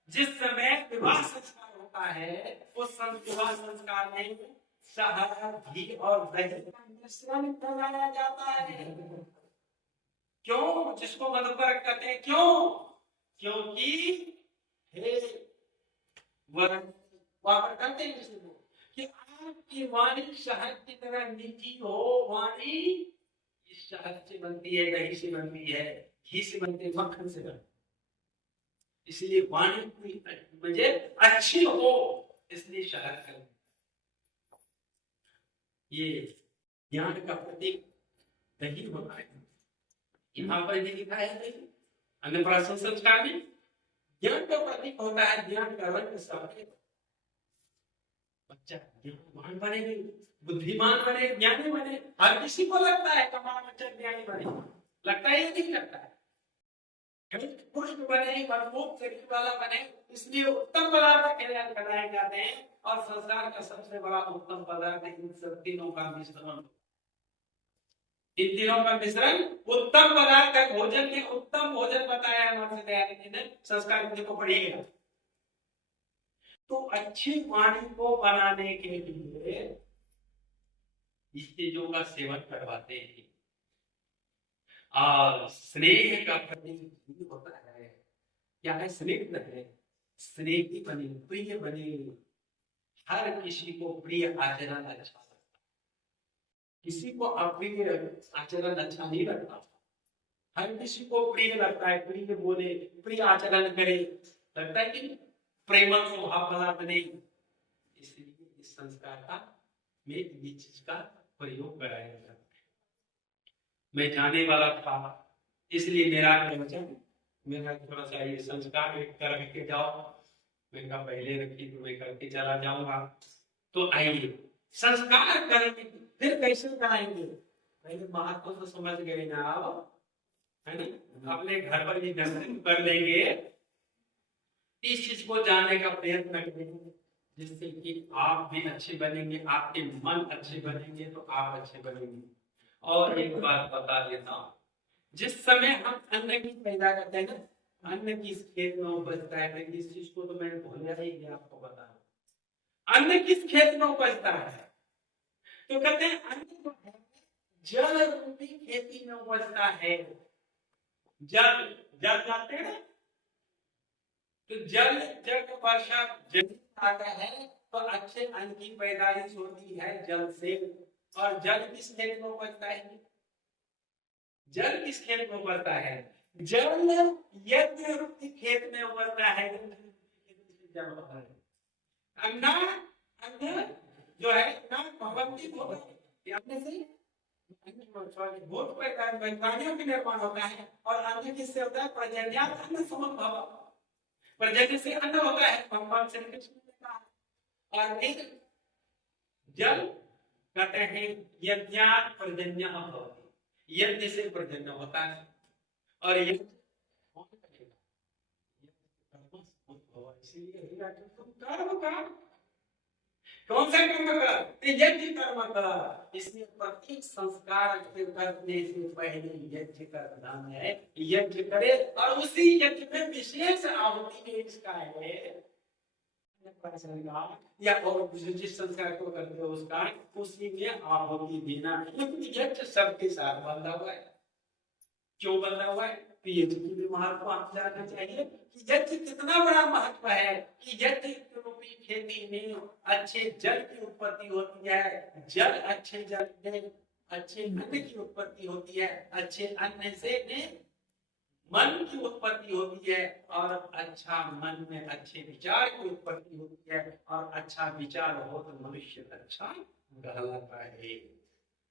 जिस समय विवाह संस्कार होता है, उस विवाह संस्कार में शहद, घी और दही का मिश्रण कराया जाता है। क्यों? जिसको मधुकर कहते हैं, क्यों? क्योंकि हे कहते हैं कि आपकी वाणी शहद की तरह मीठी हो, वाणी इस शहद से बनती है, दही से बनती है, घी से बनती है, मक्खन से बनती है, इसलिए वाणी मुझे अच्छी हो, इसलिए शहद कर, ये ज्ञान का प्रतीक दही होता है। यहाँ पर लिखा है दही, अन्नप्राशन संस्कार में ज्ञान का प्रतीक होता है, ज्ञान का रंग सफेद, बच्चा ज्ञानवान बने, बुद्धिमान बने, ज्ञानी बने। हर किसी को लगता है हमारा बच्चा ज्ञानी बने, लगता है या नहीं लगता है? पुष्ट बने, मजबूत शरीर वाला बने, इसलिए उत्तम पदार्थ बनाए जाते हैं, और संसार का सबसे बड़ा उत्तम पदार्थ इन सब तीनों का मिश्रण, इन तीनों का मिश्रण उत्तम पदार्थ है। भोजन के उत्तम भोजन बताया महर्षि दयानंद जी ने, संस्कार विधि को पढ़िएगा। तो अच्छी वाणी को बनाने के लिए इस चीजों का सेवन करवाते हैं, और स्नेह का प्रतीक होता है, क्या है, स्निग्ध है, स्नेही बने, प्रिय बने। हर किसी को प्रिय आचरण अच्छा लगता, किसी को अप्रिय आचरण अच्छा नहीं लगता, हर किसी को प्रिय लगता है, प्रिय बोले, प्रिय आचरण करे, लगता है कि प्रेमल स्वभाव वाला बने। इसलिए इस संस्कार का में ये चीज का प्रयोग कराया जाता है। मैं जाने वाला था, इसलिए मेरा थोड़ा सा ये संस्कार करके जाओ, मैं कहा पहले रखी तो मैं करके चला जाऊंगा। तो आइए संस्कार करेंगे, फिर कैसे कराएंगे, पहले महत्व तो समझ गए ना आप, है ना? अपने घर पर भी कर लेंगे, इस चीज को जानने का प्रयत्न करेंगे, जिससे कि आप भी अच्छे बनेंगे, आपके मन अच्छे बनेंगे तो आप अच्छे बनेंगे। और एक बात बता देता हूँ, जिस समय हम अन्न की पैदा करते हैं ना, अन्न किस खेत में उपजता है, इस चीज को तो मैंने भूल ही आपको बता, अन्न किस खेत में उपजता है, तो कहते हैं अन्न जल रूपी खेती में उपजता है। जल जल जानते हैं, तो जल जब वर्षा जल आता है तो अच्छे अन्न की पैदाइश होती है जल से। और जल किस खेत में उपजता है, जल किस खेत में उपजता है, जल यज्ञ रूपी खेत में उपजता है, जल होता है। अन्ना अन्न जो है ना भगवती अपने से भूत प्राणियों का निर्माण होता है, और अन्न किससे होता है, पर्जन्यात् अन्न समभव, पर्जन्य से अन्न होता है, भगवान श्री कृष्ण ने कहा। और फिर जल कहते हैं यज्ञात् पर्जन्यः भवति, यज्ञ से पर्जन्य होता है, और यज्ञ इसीलिए तुम कर्म कर। कौन सा कर्म कर? यज्ञ कर्म कर। इसमें प्रत्येक संस्कार करने से पहले यज्ञ का विधान है। यज्ञ करे और उसी यज्ञ में विशेष आहुति में इसका है या और जिस संस्कार को करते हो उसका उसी में आहुति देना। लेकिन यज्ञ सबके साथ बंधा हुआ है। क्यों बंधा हुआ है? तो यज्ञ की भी महत्व आपको जानना चाहिए कि यज्ञ कितना बड़ा महत्व है कि यज्ञ रूपी खेती में अच्छे जल की उत्पत्ति होती है। जल अच्छे जल में अच्छे अन्न की उत्पत्ति होती है। अच्छे अन्न से मन की उत्पत्ति होती है और अच्छा मन में अच्छे विचार की उत्पत्ति होती है और अच्छा विचार हो तो मनुष्य अच्छा कहलाता है।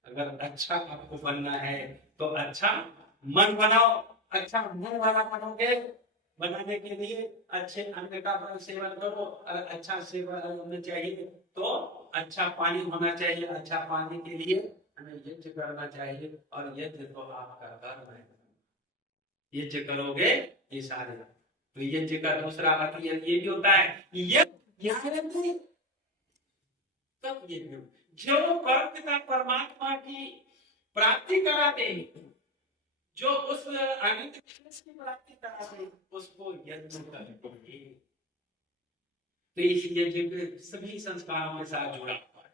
अगर अच्छा आपको बनना है तो अच्छा मन बनाओ। अच्छा मन वाला बनोगे, बनाने के लिए अच्छे अन्न का सेवन करो। और अच्छा सेवन होना चाहिए तो अच्छा पानी होना चाहिए। अच्छा पानी के लिए हमें यज्ञ करना चाहिए और यज्ञ तो आपका कर्म है। यज्ञ करोगे ये सारे। तो यज्ञ का दूसरा अर्थ ये भी होता है यज्ञ तब यज्ञ जो परम परमात्मा की प्राप्ति कराते जो उस अनंत की प्राप्ति कराते उसको यज्ञ कहते हैं। तो इस यज्ञ के सभी संस्कारों के साथ जुड़ा हुआ है।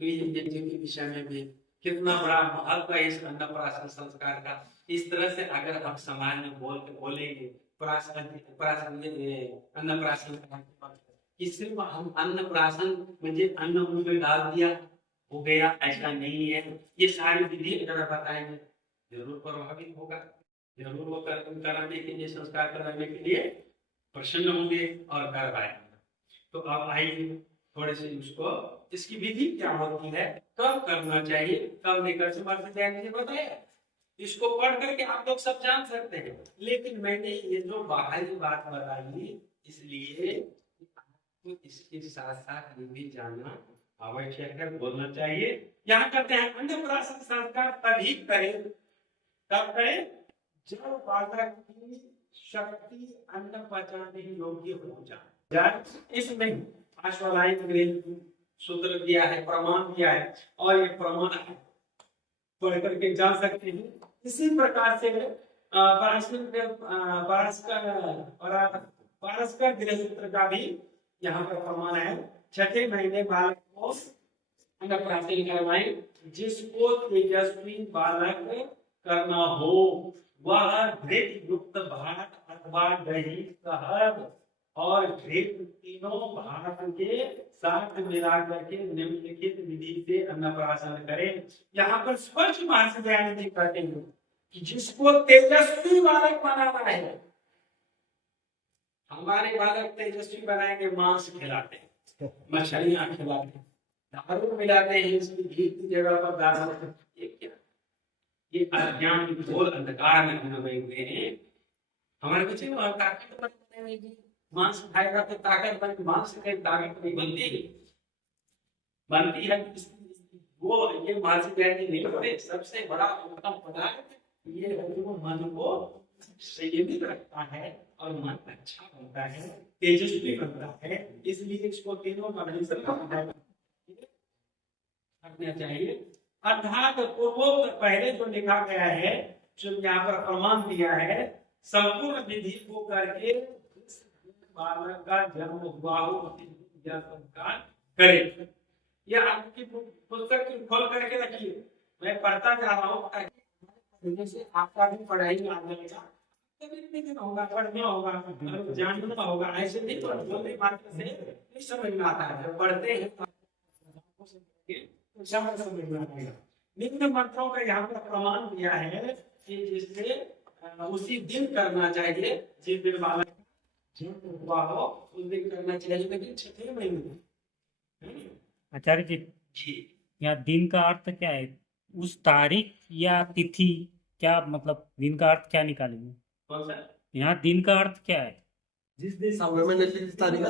तो इस यज्ञ के विषय में भी कितना बड़ा महत्व है इस अन्नप्राशन संस्कार का। इस तरह से अगर हम समाज में बोलेंगे अन्नप्राशन कि सिर्फ हम अन्नप्राशन म्हणजे अन्न मुंह में डाल दिया हो गया, ऐसा नहीं है। ये सारी विधि अगर बताएंगे जरूर प्रभावित होगा। जरूर वो कराने के लिए संस्कार कराने के लिए प्रसन्न होंगे और कर पाएंगे। तो अब आइए थोड़े से उसको इसकी विधि क्या होती है, कब करना चाहिए, कब नहीं कर सकते बताया। इसको पढ़ करके आप लोग सब जान सकते हैं। लेकिन मैंने ये जो बाहरी बात बताई इसलिए तो इसके साथ साथ ये भी जानना आवश्यक है, बोलना चाहिए। यहाँ करते हैं अन्नप्राशन संस्कार तभी करें, कब करें? जब बालक की शक्ति अन्न पचाने योग्य हो जाए। इसमें अश्वलायन सूत्र दिया है, प्रमाण दिया है और ये प्रमाण पढ़ करके जान सकते हैं। इसी प्रकार से पारस्कर गृहसूत्र का भी यहाँ पर प्रमाण है। छठे महीने बालक को अन्नप्राशन करवाएं। जिसको तेजस्वी बालक करना हो वह घृत युक्त भात अथवा दही शहद और घृत तीनों भात के साथ मिला करके निम्नलिखित विधि से अन्नप्राशन करें। यहाँ पर स्पष्ट भाषा में कहते हैं कि जिसको तेजस्वी बालक बनाना है, हमारे बालक तेजस्वी बनाएंगे, मांस खिलाते हैं, मछलियां खिलाते हैं, दारू मिलाते हैं, इसकी घी की जगह पर दारू। ये क्या? ये अज्ञान की घोर अंधकार में हुए हैं। हमारे बच्चे को ताकत बनेगी, मांस खाएगा तो ताकत बनेगी। मांस से ताकत नहीं बनती है। वो ये मानसिक नहीं होते। सबसे बड़ा उत्तम पदार्थ ये है जो मन को संयमित रखता है और मन अच्छा बनता है, तेजस्वी बनता है। इसलिए इसको तीनों का करना चाहिए। अर्थात पूर्वोक्त पहले जो लिखा गया है, जो यहाँ पर प्रमाण दिया है, संपूर्ण विधि को करके बालक का जन्म हुआ हो यह संस्कार करें। यह आपकी पुस्तक खोल करके रखिए, मैं पढ़ता जा रहा हूँ जैसे आपका भी पढ़ाई होगा, पढ़ना होगा, जानना होगा। ऐसे नहीं बोलने मात्र से नहीं समझ में आता है। जब पढ़ते हैं तो समझ में आएगा। निम्न मंत्रों का यहाँ पर प्रमाण दिया है कि जिससे उसी दिन करना चाहिए, जिस दिन बालक हुआ हो उस दिन करना चाहिए, लेकिन 6 महीने। आचार्य जी, यहाँ दिन का अर्थ क्या है? उस तारीख या तिथि, क्या मतलब दिन का अर्थ क्या निकालेंगे? कौन सा? यहाँ दिन का अर्थ क्या है? जिस दिन तारीख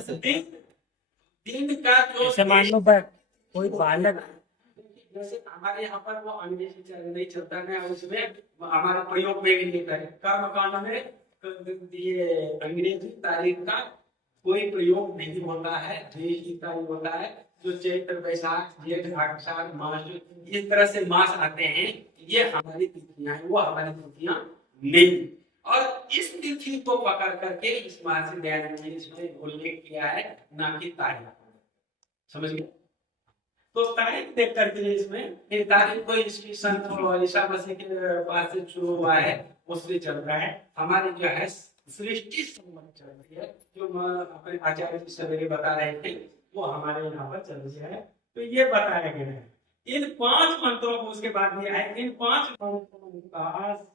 दिन का जो ऐसे मान लो कोई बालक, जैसे हमारे यहाँ पर वो अंग्रेजी नहीं चलता है, उसमें हमारे प्रयोग में भी लिखा है कर्म कांड में ये अंग्रेजी तारीख का कोई प्रयोग नहीं होता है, देशी तारीख होता है जो चैत्र वैशाख जेठ आषाढ़ मास इस तरह से मास आते हैं, ये हमारी तिथियां हैं, वो हमारी तिथियां नहीं। और इस तिथि को पकड़ करके इस महर्षि दयानंद जी ने इसमें उल्लेख किया है, ना कि तारीख। समझ गए? तो तारीख देख करके इसमें ये तारीख को इसकी संत और ईसा मसीह के पास से शुरू हुआ है, उससे चल रहा है। हमारी जो है सृष्टि संबंध चल रही है, जो अपने आचार्य जी सवेरे बता रहे थे, वो हमारे यहाँ पर चल रही है। तो ये बताया गया है इन 5 मंत्रों को। उसके बाद दिया है इन 5 मंत्रों का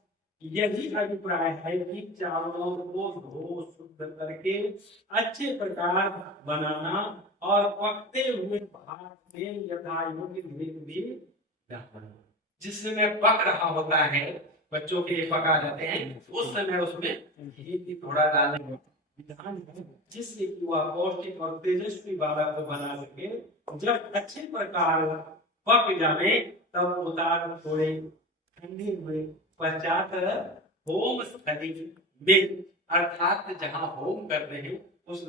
यही अभिप्राय है कि चावलों को धो शुद्ध करके अच्छे प्रकार बनाना और पकते हुए भात में यथायोग्य भी डालना। जिस समय पक रहा होता है, बच्चों के लिए पका जाते हैं, उस समय उसमें घी भी थोड़ा डालने विधान है, जिससे कि वह पौष्टिक और तेजस्वी बालक को बना सके। जब अच्छे प्रकार पक जाए तब उतार थोड़े ठंडे हुए पश्चात होम स्थली में, अर्थात जहाँ होम करते हैं उस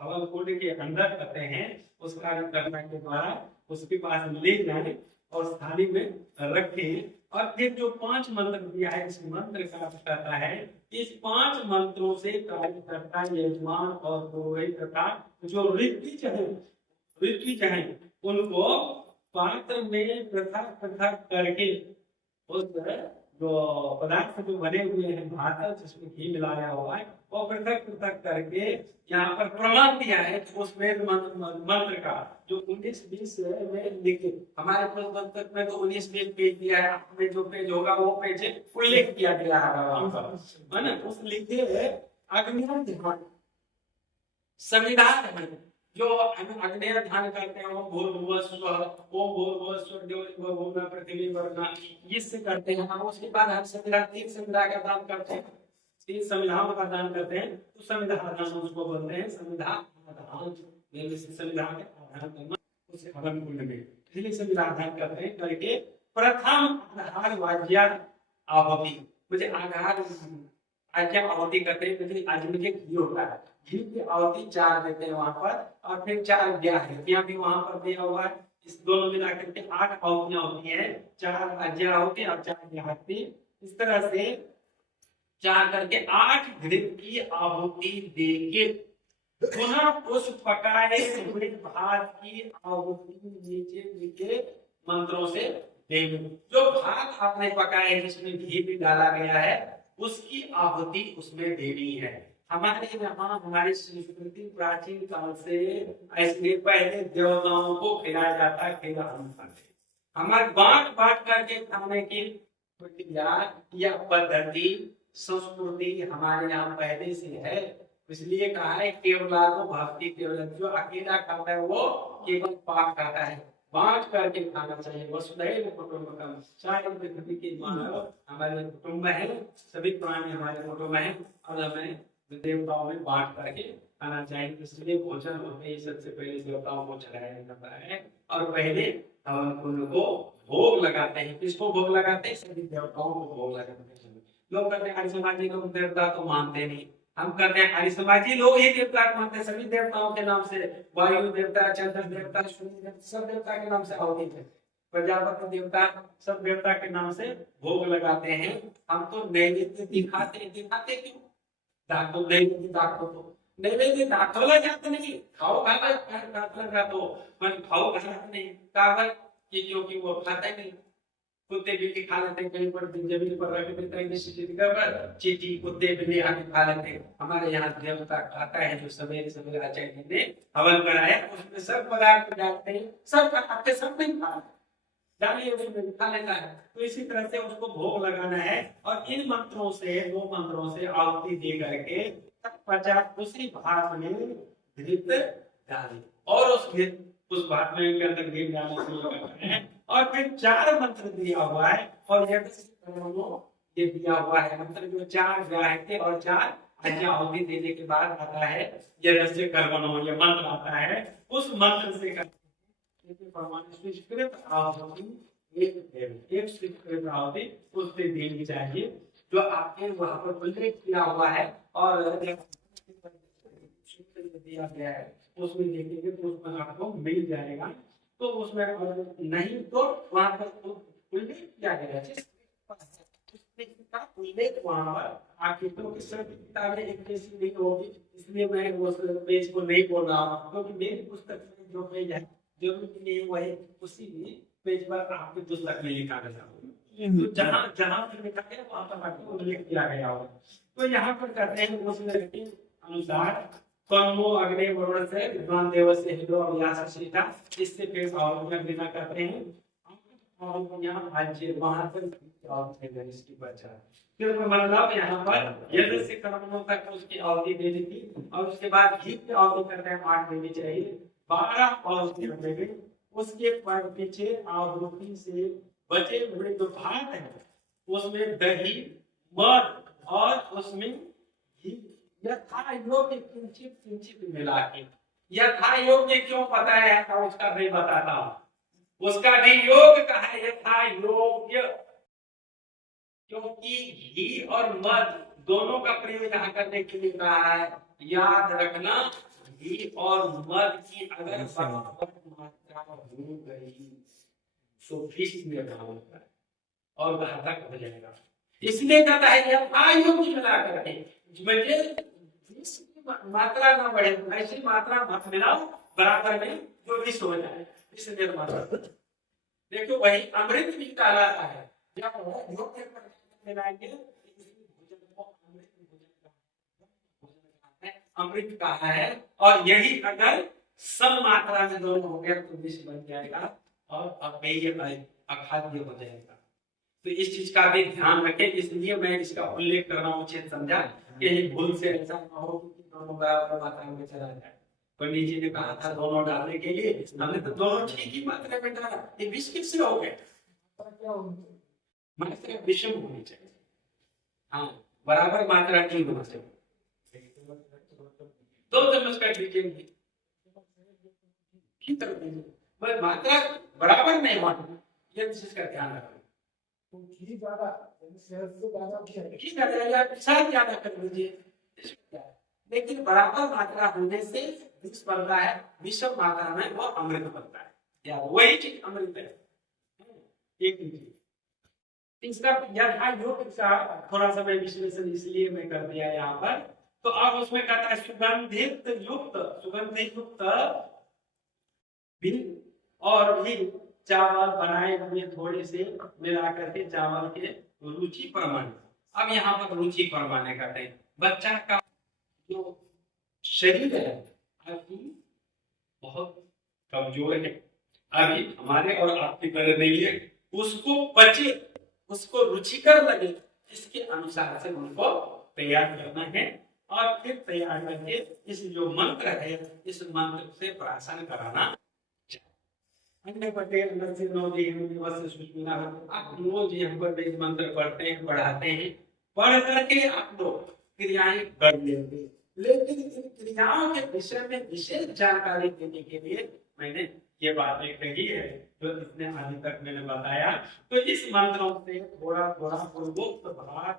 हवन कुंड के अंदर करते हैं, उस कार्य करने के द्वारा उसके पास ले जाए और थाली में रखें। और फिर जो 5 मंत्र दिया है, इस मंत्र का अर्थ करता है, इस 5 मंत्रों से कार्यकर्ता यजमान और पुरोहित तथा जो ऋत्विज है उनको पात्र में पृथक पृथक करके उस जो पदार्थ जो बने हुए हैं भात जिसमें घी मिलाया हुआ है, वो पृथक पृथक करके यहाँ पर प्रमाण दिया है। उस वेद मंत्र का जो 19-20 में लिखे, हमारे पुस्तक में तो 19-20 पेज दिया है, आपमें जो पेज होगा वो पेज उल्लेख किया गया है ना। उस लिखे अग्नि ध्यान संविधान जो हम अग्नि ध्यान करते हैं, वो भूर्भुवस्व ओम भूर्भुवस्व देवों पृथ्वी वरुण, इससे करते हैं हम। उसके बाद हम संविधान का दान करते हैं, 3 संविधान का दान करते हैं, तो संविधान उसको बोलते हैं संविधान के आधान करना उस हवन कुंड में, इसलिए संविधान दान करते हैं। करके प्रथम आधार वाज्या आहुति, मुझे आधार आज्ञा आहुति करते हैं, मुझे आज मुझे घी होता है, घी की आहुति 4 देते हैं वहां पर, और फिर 4 ब्याह भी वहां पर दिया हुआ है। इस दोनों मिलाकर के 8 आहुतियां होती है, 4 आज्ञा आहुति और 4 ब्याह। इस तरह से 4 करके 8 घृत की आहुति देके पुनः उस पकाए हुए भात की आहुति नीचे मंत्रों से देंगे। जो भात आपने पकाए जिसमें घी भी डाला गया है, उसकी आहुति उसमें देनी है। हमारे यहाँ हमारी संस्कृति प्राचीन काल से ऐसे पहले देवताओं को खिलाया जाता है, हमारे बांट करके खाने की प्रक्रिया या पद्धति संस्कृति हमारे यहाँ पहले से है। इसलिए कहा है केवला को भक्ति केवल, जो अकेला खाता है वो केवल पाप खाता है, बांट करके खाना चाहिए। वसुधैव कुटुंबकम, चाहे पृथ्वी के मानव हमारे कुटुंब है, सभी प्राणी हमारे कुटुंब है, और हमें देवताओं में बांट करके खाना चाहिए। इसलिए भोजन होते ही सबसे पहले देवताओं को चढ़ाया जाता है, और पहले हवन कुंड को भोग लगाते हैं। किसको भोग लगाते हैं? सभी देवताओं को भोग लगाते हैं। लोग कहते हैं आर्य समाजी लोग देवता तो मानते नहीं, हम कहते हैं आर्य समाजी लोग ही देवता मानते हैं। सभी देवताओं के नाम से, वायु देवता, चंद्र देवता, सूर्य देवता, सब देवता के नाम से आहुति है, प्रजापति देवता, सब देवता के नाम से भोग लगाते हैं। हम तो नैवेद्य दिखाते क्यों? दाखो नैवेद्य दाखवला जाता नहीं, खाओ खाता तो मन खाओ खाता नहीं, काबर कि क्योंकि वो खाता नहीं। कुत्ते बिल्ली खा लेते हैं, कहीं पर जमीन पर रख देते हैं, चींटी कुत्ते बिल्ली आके खा लेते हैं। हमारे यहाँ देवता खाता है, जो सवेरे आचार्य ने हवन कराया, उसमें सब पदार्थ डालते हैं, सब खाते, सब नहीं खा डालिए उसमें खा लेता है। तो इसी तरह से उसको भोग लगाना है, और इन मंत्रों से 2 मंत्रों से आहुति दे करके पचास उसी भात में घृत डाले, और उस भात में के अंदर घृत डालना शुरू करते हैं। और फिर 4 मंत्र दिया हुआ है, और ये दिया हुआ है मंत्र जो 4 ग्राह थे, और 4 आज्ञा आहुति देने के बाद आता है ये रस्य कर्मणो, ये मंत्र आता है। उस मंत्र से स्वीकृत आहुति एक स्वीकृत आहुति उससे देनी चाहिए। जो आपके वहां पर उल्लेख किया हुआ है और दिया गया है उसमें देखेंगे तो उसमें आपको मिल जाएगा। तो उसमें नहीं तो वहां पर उल्लेख किया गया है का उल्लेख वहां पर आपकी तो किताबें एक जैसी नहीं होगी, इसलिए मैं उस पेज को नहीं बोल रहा हूँ क्योंकि मेरी पुस्तक में जो पेज है जरूरी नहीं वही उसी पेज पर आपकी पुस्तक में लिखा गया हो, तो जहाँ जहाँ पर लिखा गया वहां पर आपको उल्लेख किया गया हो। तो यहाँ पर कहते हैं उस अनुसार कर्मो अग्नि वरुण से विद्वान देव से हिंदू अभ्यास सीता इससे फिर भावना बिना करते हैं और यहाँ राज्य वहां तक इसकी बचा फिर मतलब यहाँ पर यदि से कर्मों तक उसकी अवधि देनी थी और उसके बाद घी की अवधि करते हैं 8 देनी चाहिए 12 अवधि उसके पीछे आहुति से बचे हुए जो भात है उसमें दही मध और उसमें घी यथा योग्य किंचित किंचित मिला के यथा योग्य क्यों बताया था उसका भी बताता हूँ। उसका भी योग कहा है यथा योग्य क्योंकि घी और मध दोनों का प्रयोग यहाँ करने के लिए कहा है। याद रखना घी और मध की अगर बराबर मात्रा हो गई तो विष में भाव है और घातक हो जाएगा, इसलिए कहता है यथा योग्य मिला करके मुझे मात्रा ना बढ़े ऐसी मात्रा मत मिलाओ बराबर में जो विष हो जाए इसलिए देखो वही अमृत भी कहलाता है जब योग्य मिलाएंगे अमृत कहा है और यही अगर सम मात्रा में दोनों हो गया तो विष बन जाएगा और अपेय अखाद्य हो जाएगा। तो इस चीज का भी ध्यान रखें, इसलिए मैं इसका उल्लेख कर रहा हूँ उचित समझा कि भूल से ऐसा न हो कि दोनों बराबर मात्रा में चला जाए। पंडित जी ने कहा था दोनों डालने के लिए, हमने तो दोनों ठीक ही मात्रा में डाला, ये विष किससे हो गए? मात्रा विषम होनी चाहिए, हाँ बराबर मात्रा नहीं होना चाहिए। 2 चम्मच कर दीजिए मात्रा बराबर नहीं होना, ये चीज का ध्यान रखना। ज्यादा कर लीजिए लेकिन बराबर मात्रा होने से विष बनता है, विषम मात्रा में वो अमृत बनता है, या वही चीज अमृत है। एक तीसरा यथा योग का थोड़ा सा मैं विश्लेषण इसलिए मैं कर दिया यहाँ पर। तो अब उसमें कहता है सुगंधित युक्त भी और भी चावल बनाए हुए थोड़े से मिला करके चावल के रुचि परमाणु। अब यहाँ पर रुचि परमाणु कहते हैं बच्चा का जो शरीर है अभी बहुत कमजोर है, अभी हमारे और आपकी तरह नहीं है, उसको बचे उसको रुचिकर लगे इसके अनुसार से उनको तैयार करना है और फिर तैयार करके इस जो मंत्र है इस मंत्र से प्राशन कराना। अन्य पटेल आप रोज यहाँ पर मंत्र पढ़ते हैं पढ़ाते हैं, पढ़ करके आप लोग क्रियाएं कर लेंगे, लेकिन इन क्रियाओं के विषय में विशेष जानकारी देने के लिए मैंने ये बातें कही है जो इसने अभी तक मैंने बताया। तो इस मंत्रों से थोड़ा थोड़ा पूर्वोक्त भाग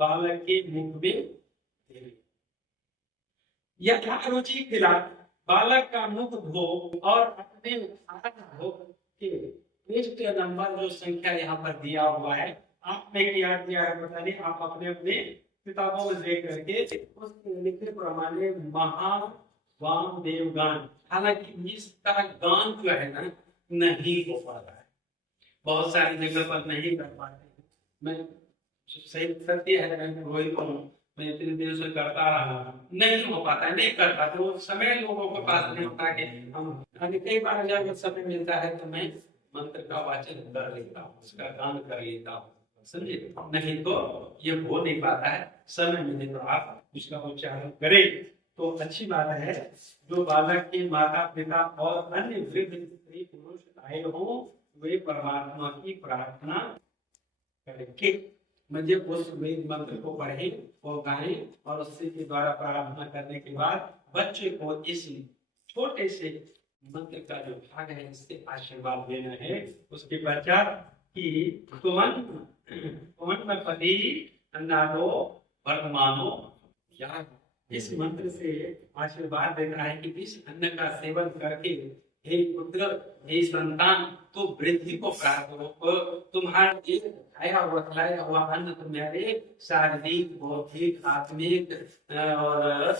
बालक के मुख में यथा रुचि खिला बालक का मुख धो और अपने के पृष्ठ नंबर जो संख्या यहाँ पर दिया हुआ है आपने क्या दिया है पता नहीं, आप अपने अपने किताबों में देख करके उसके लिखे प्रमाणे महावाम देवगान, हालांकि इसका गान जो है ना नहीं हो पाता है, बहुत सारी जगह पर नहीं कर पाते। मैं सही सत्य है मैं रोहित हूँ, मैं इतने दिन से करता रहा, नहीं हो पाता, नहीं कर पाते, वो समय लोगों के पास नहीं होता कि हम कई बार जब समय मिलता है तो मैं मंत्र का वाचन कर लेता हूँ, उसका गान कर लेता हूँ, समझे, नहीं तो ये हो नहीं पाता है। समय मिले तो आप उसका उच्चारण करें तो अच्छी बात है। जो बालक के माता पिता और अन्य वृद्ध स्त्री पुरुष आए हो वे परमात्मा की प्रार्थना करके मुझे उस वेद मंत्र को पढ़े और गाएं और उससे के द्वारा प्रार्थना करने के बाद बच्चे को इस छोटे से मंत्र का जो भाग है इससे आशीर्वाद देना है। उसके पश्चात कि तुमन पति अन्नादो वर्तमानो या। इस मंत्र से आशीर्वाद देता है कि इस अन्न का सेवन करके हे पुत्र, हे संतान, तो वृद्धि को प्राप्त हो। तुम्हारा एक खाया हुआ अन्न तुम्हारे शारीरिक, बौद्धिक, आत्मिक और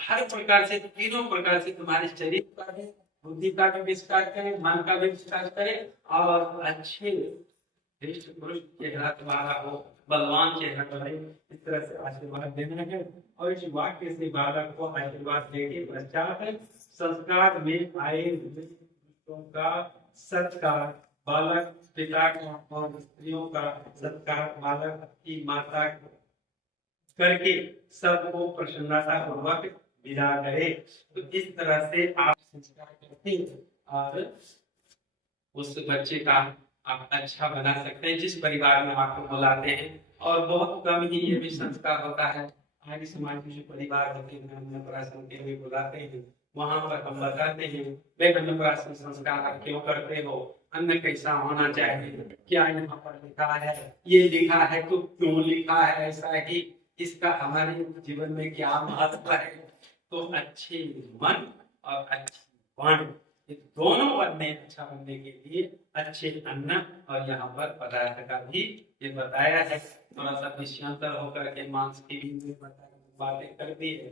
हर प्रकार से, तीनों प्रकार से तुम्हारे शरीर का भी, बुद्धि का भी विस्तार करे, मन का भी विस्तार करे और अच्छे श्रेष्ठ पुरुष चेहरा तुम्हारा हो, बलवान चेहरा करे। इस तरह से आशीर्वाद देना है। और इस वाक्य से बालक को आशीर्वाद देके पश्चात संस्कार में आए पुरुषों का सत्कार, बालक पिता का और स्त्रियों का सत्कार बालक की माता करके सबको प्रसन्नता पूर्वक विदा करे। तो इस तरह से आप संस्कार करते और उस बच्चे का आप अच्छा बना सकते हैं जिस परिवार में आपको बुलाते हैं। और बहुत कम ही ये भी संस्कार होता है, आर्य समाज में जो परिवार होते हैं अन्नप्राशन के लिए बुलाते हैं, वहां पर हम बताते हैं वे अन्नप्राशन संस्कार आप क्यों करते हो, अन्न कैसा होना चाहिए, क्या यहाँ पर लिखा है, ये लिखा है तो क्यों लिखा है ऐसा ही, इसका हमारे जीवन में क्या महत्व है। तो अच्छे मन और अच्छी वाणी ये दोनों बनने, अच्छा बनने के लिए अच्छे अन्न और यहाँ पर पदार्थ का भी ये बताया है। थोड़ा सा विषयांतर होकर के मांस की भी बातें कर दी है,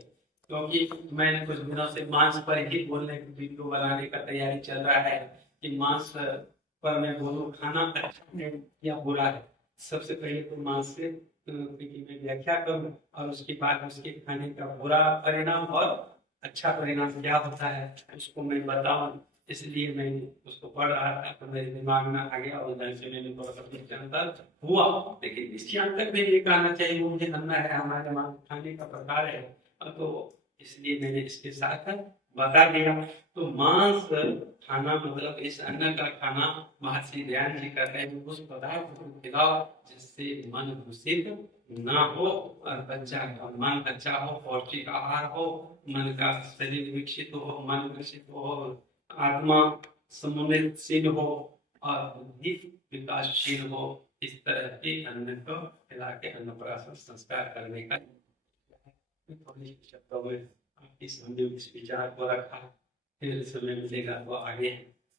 क्योंकि मैंने कुछ दिनों से मांस पर ही बोलने की वीडियो बनाने का तैयारी चल रहा है कि मांस पर मैं बोलूं खाना अच्छा है या बुरा है। सबसे पहले तो मांस से मैं व्याख्या करूं और उसके बाद उसके खाने का बुरा परिणाम और अच्छा परिणाम क्या होता है उसको मैं बताऊं। इसलिए मैंने उसको पढ़ रहा था तो मेरे दिमाग में आ गया और से मैंने अंतर हुआ। लेकिन इसके अंतर में ये कहना चाहिए वो मुझे अन्न है, हमारे खाने का प्रकार है, तो इसलिए मैंने इसके साथ बता दिया। तो मांस खाना मतलब इस अन्न का खाना महर्षि दयानंद जी कहते हैं उस पदार्थ को खिलाओ जिससे मन दूषित ना हो और बच्चा का मन अच्छा हो, पौष्टिक आहार हो, मन का शरीर विकसित हो, मन विकसित हो, आत्मा समुन्नतशील हो और बुद्धि विकासशील हो। इस तरह के अन्न को खिला के अन्नप्राशन संस्कार करने का थोड़ी शब्दों में आपकी सामने इस विचार को रखा। फिर समय मिलेगा तो आगे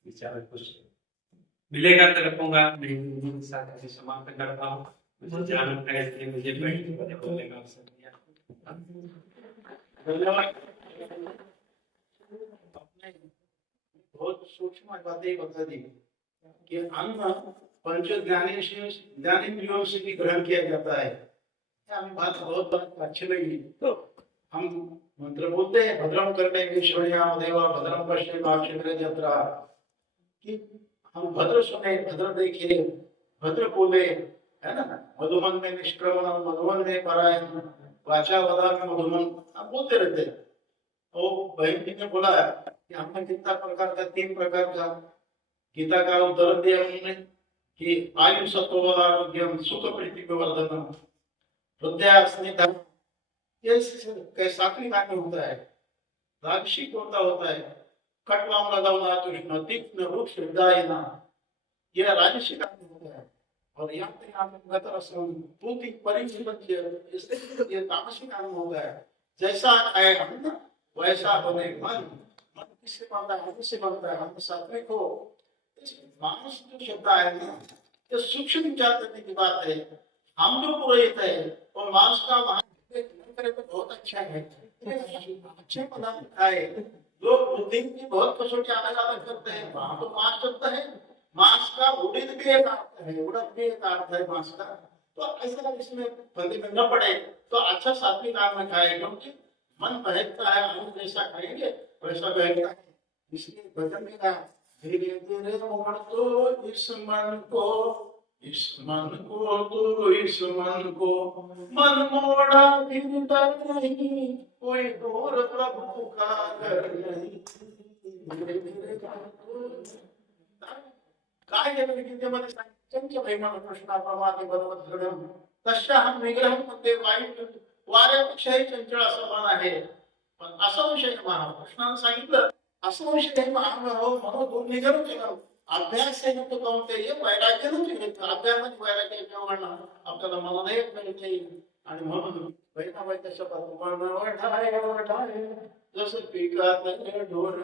विचार कुछ मिलेगा तो रखूंगा, नहीं साथ ही समाप्त करता हूँ। मुझे जानना है इसलिए मुझे बोलने का अवसर दिया। धन्यवाद। बहुत सूक्ष्म बातें बता दी कि अन्न पंच ज्ञानेंद्रियों से भी ग्रहण किया जाता है। हमें बात बहुत अच्छी लगी। तो हम मंत्र बोलते हैं भद्रम करने विश्वयाम देवा भद्रम पश्चिम यात्रा कि हम भद्र सुने, भद्र देखे, भद्र बोले, है ना। मधुमन में निष्क्रमण, मधुमन में परायण, वाचा वधा में मधुमन, हम बोलते रहते हैं। तो बहन जी ने बोला कि हमने कितना प्रकार का, 3 प्रकार का गीता का उदाहरण दिया उन्होंने कि आयु सत्व आरोग्यम सुख प्रीति विवर्धनम हृदय स्निग्धम, ये सात्विक आत्मा होता है। राजसिक होता है कटवाम लगावना तुष्ण तीक्ष्ण रूप श्रद्धायना, ये राजसिक आत्मा होता है। और यहाँ पे आप गतरसम पूति परिचित इससे ये तामसिक आत्मा होता है। जैसा है अन्न वैसा बने मन, मन किससे बनता है, अन्न से बनता है। अन्न सात्विक हो, इस मानस जो शब्द है ना, ये सूक्ष्म विचार करने की बात है। हम जो पुरोहित है और मांस का करे तो बहुत अच्छा है, अच्छे पदार्थ खाए। लोग बुद्धि की बहुत कसौटी अलग अलग करते हैं। वहां तो मांस चलता है, मांस का उड़द भी एक अर्थ है, उड़द भी एक अर्थ है मांस का। तो ऐसा इसमें बंदी में न पड़े तो अच्छा सात्विक आहार खाए, क्योंकि मन बहकता है, हम जैसा खाएंगे वैसा बहकता है। इसलिए भजन में कहा धीरे धीरे मोड़ तो इस मन को, इस मन को तो इस मन को, मन मोड़ा फिर डर नहीं, कोई दूर प्रभु का घर नहीं। धीरे धीरे काय गीतेमध्ये सांगितलं प्रेमानं कृष्णा प्रमाणे बलवत दृढम तस्याहं विग्रहं मध्ये वायू वाऱ्यापेक्षाही चंचल असं मन आहे। पण असंशय महाराज कृष्णाने सांगितलं असंशय महाराज हो, म्हणून दोन निघून गेला अभ्यास आहे तो कोणते हे वैराग्य नाही अभ्यासामध्ये वैराग्य केव्हा आपल्याला मला नाही पाहिजे आणि म्हणून बहिणाबाईच्या शब्दात जसं पिकात ढोर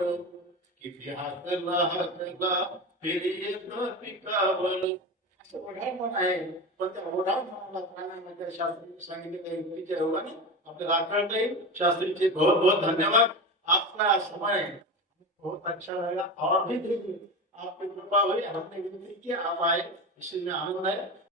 किती हातला फिरी येतो पिकावर असं ओढापण आहे पण त्या ओढापणाला प्राणांमध्ये शास्त्री सांगितले युक्तीच्या योगाने आपल्याला आठवता येईल शास्त्रीचे बहुत बहुत धन्यवाद आपका समय बहुत अच्छा रहेगा और भी देखिए आपकी कृपा हुई हमने विनती की आप आए इसमें आनंद है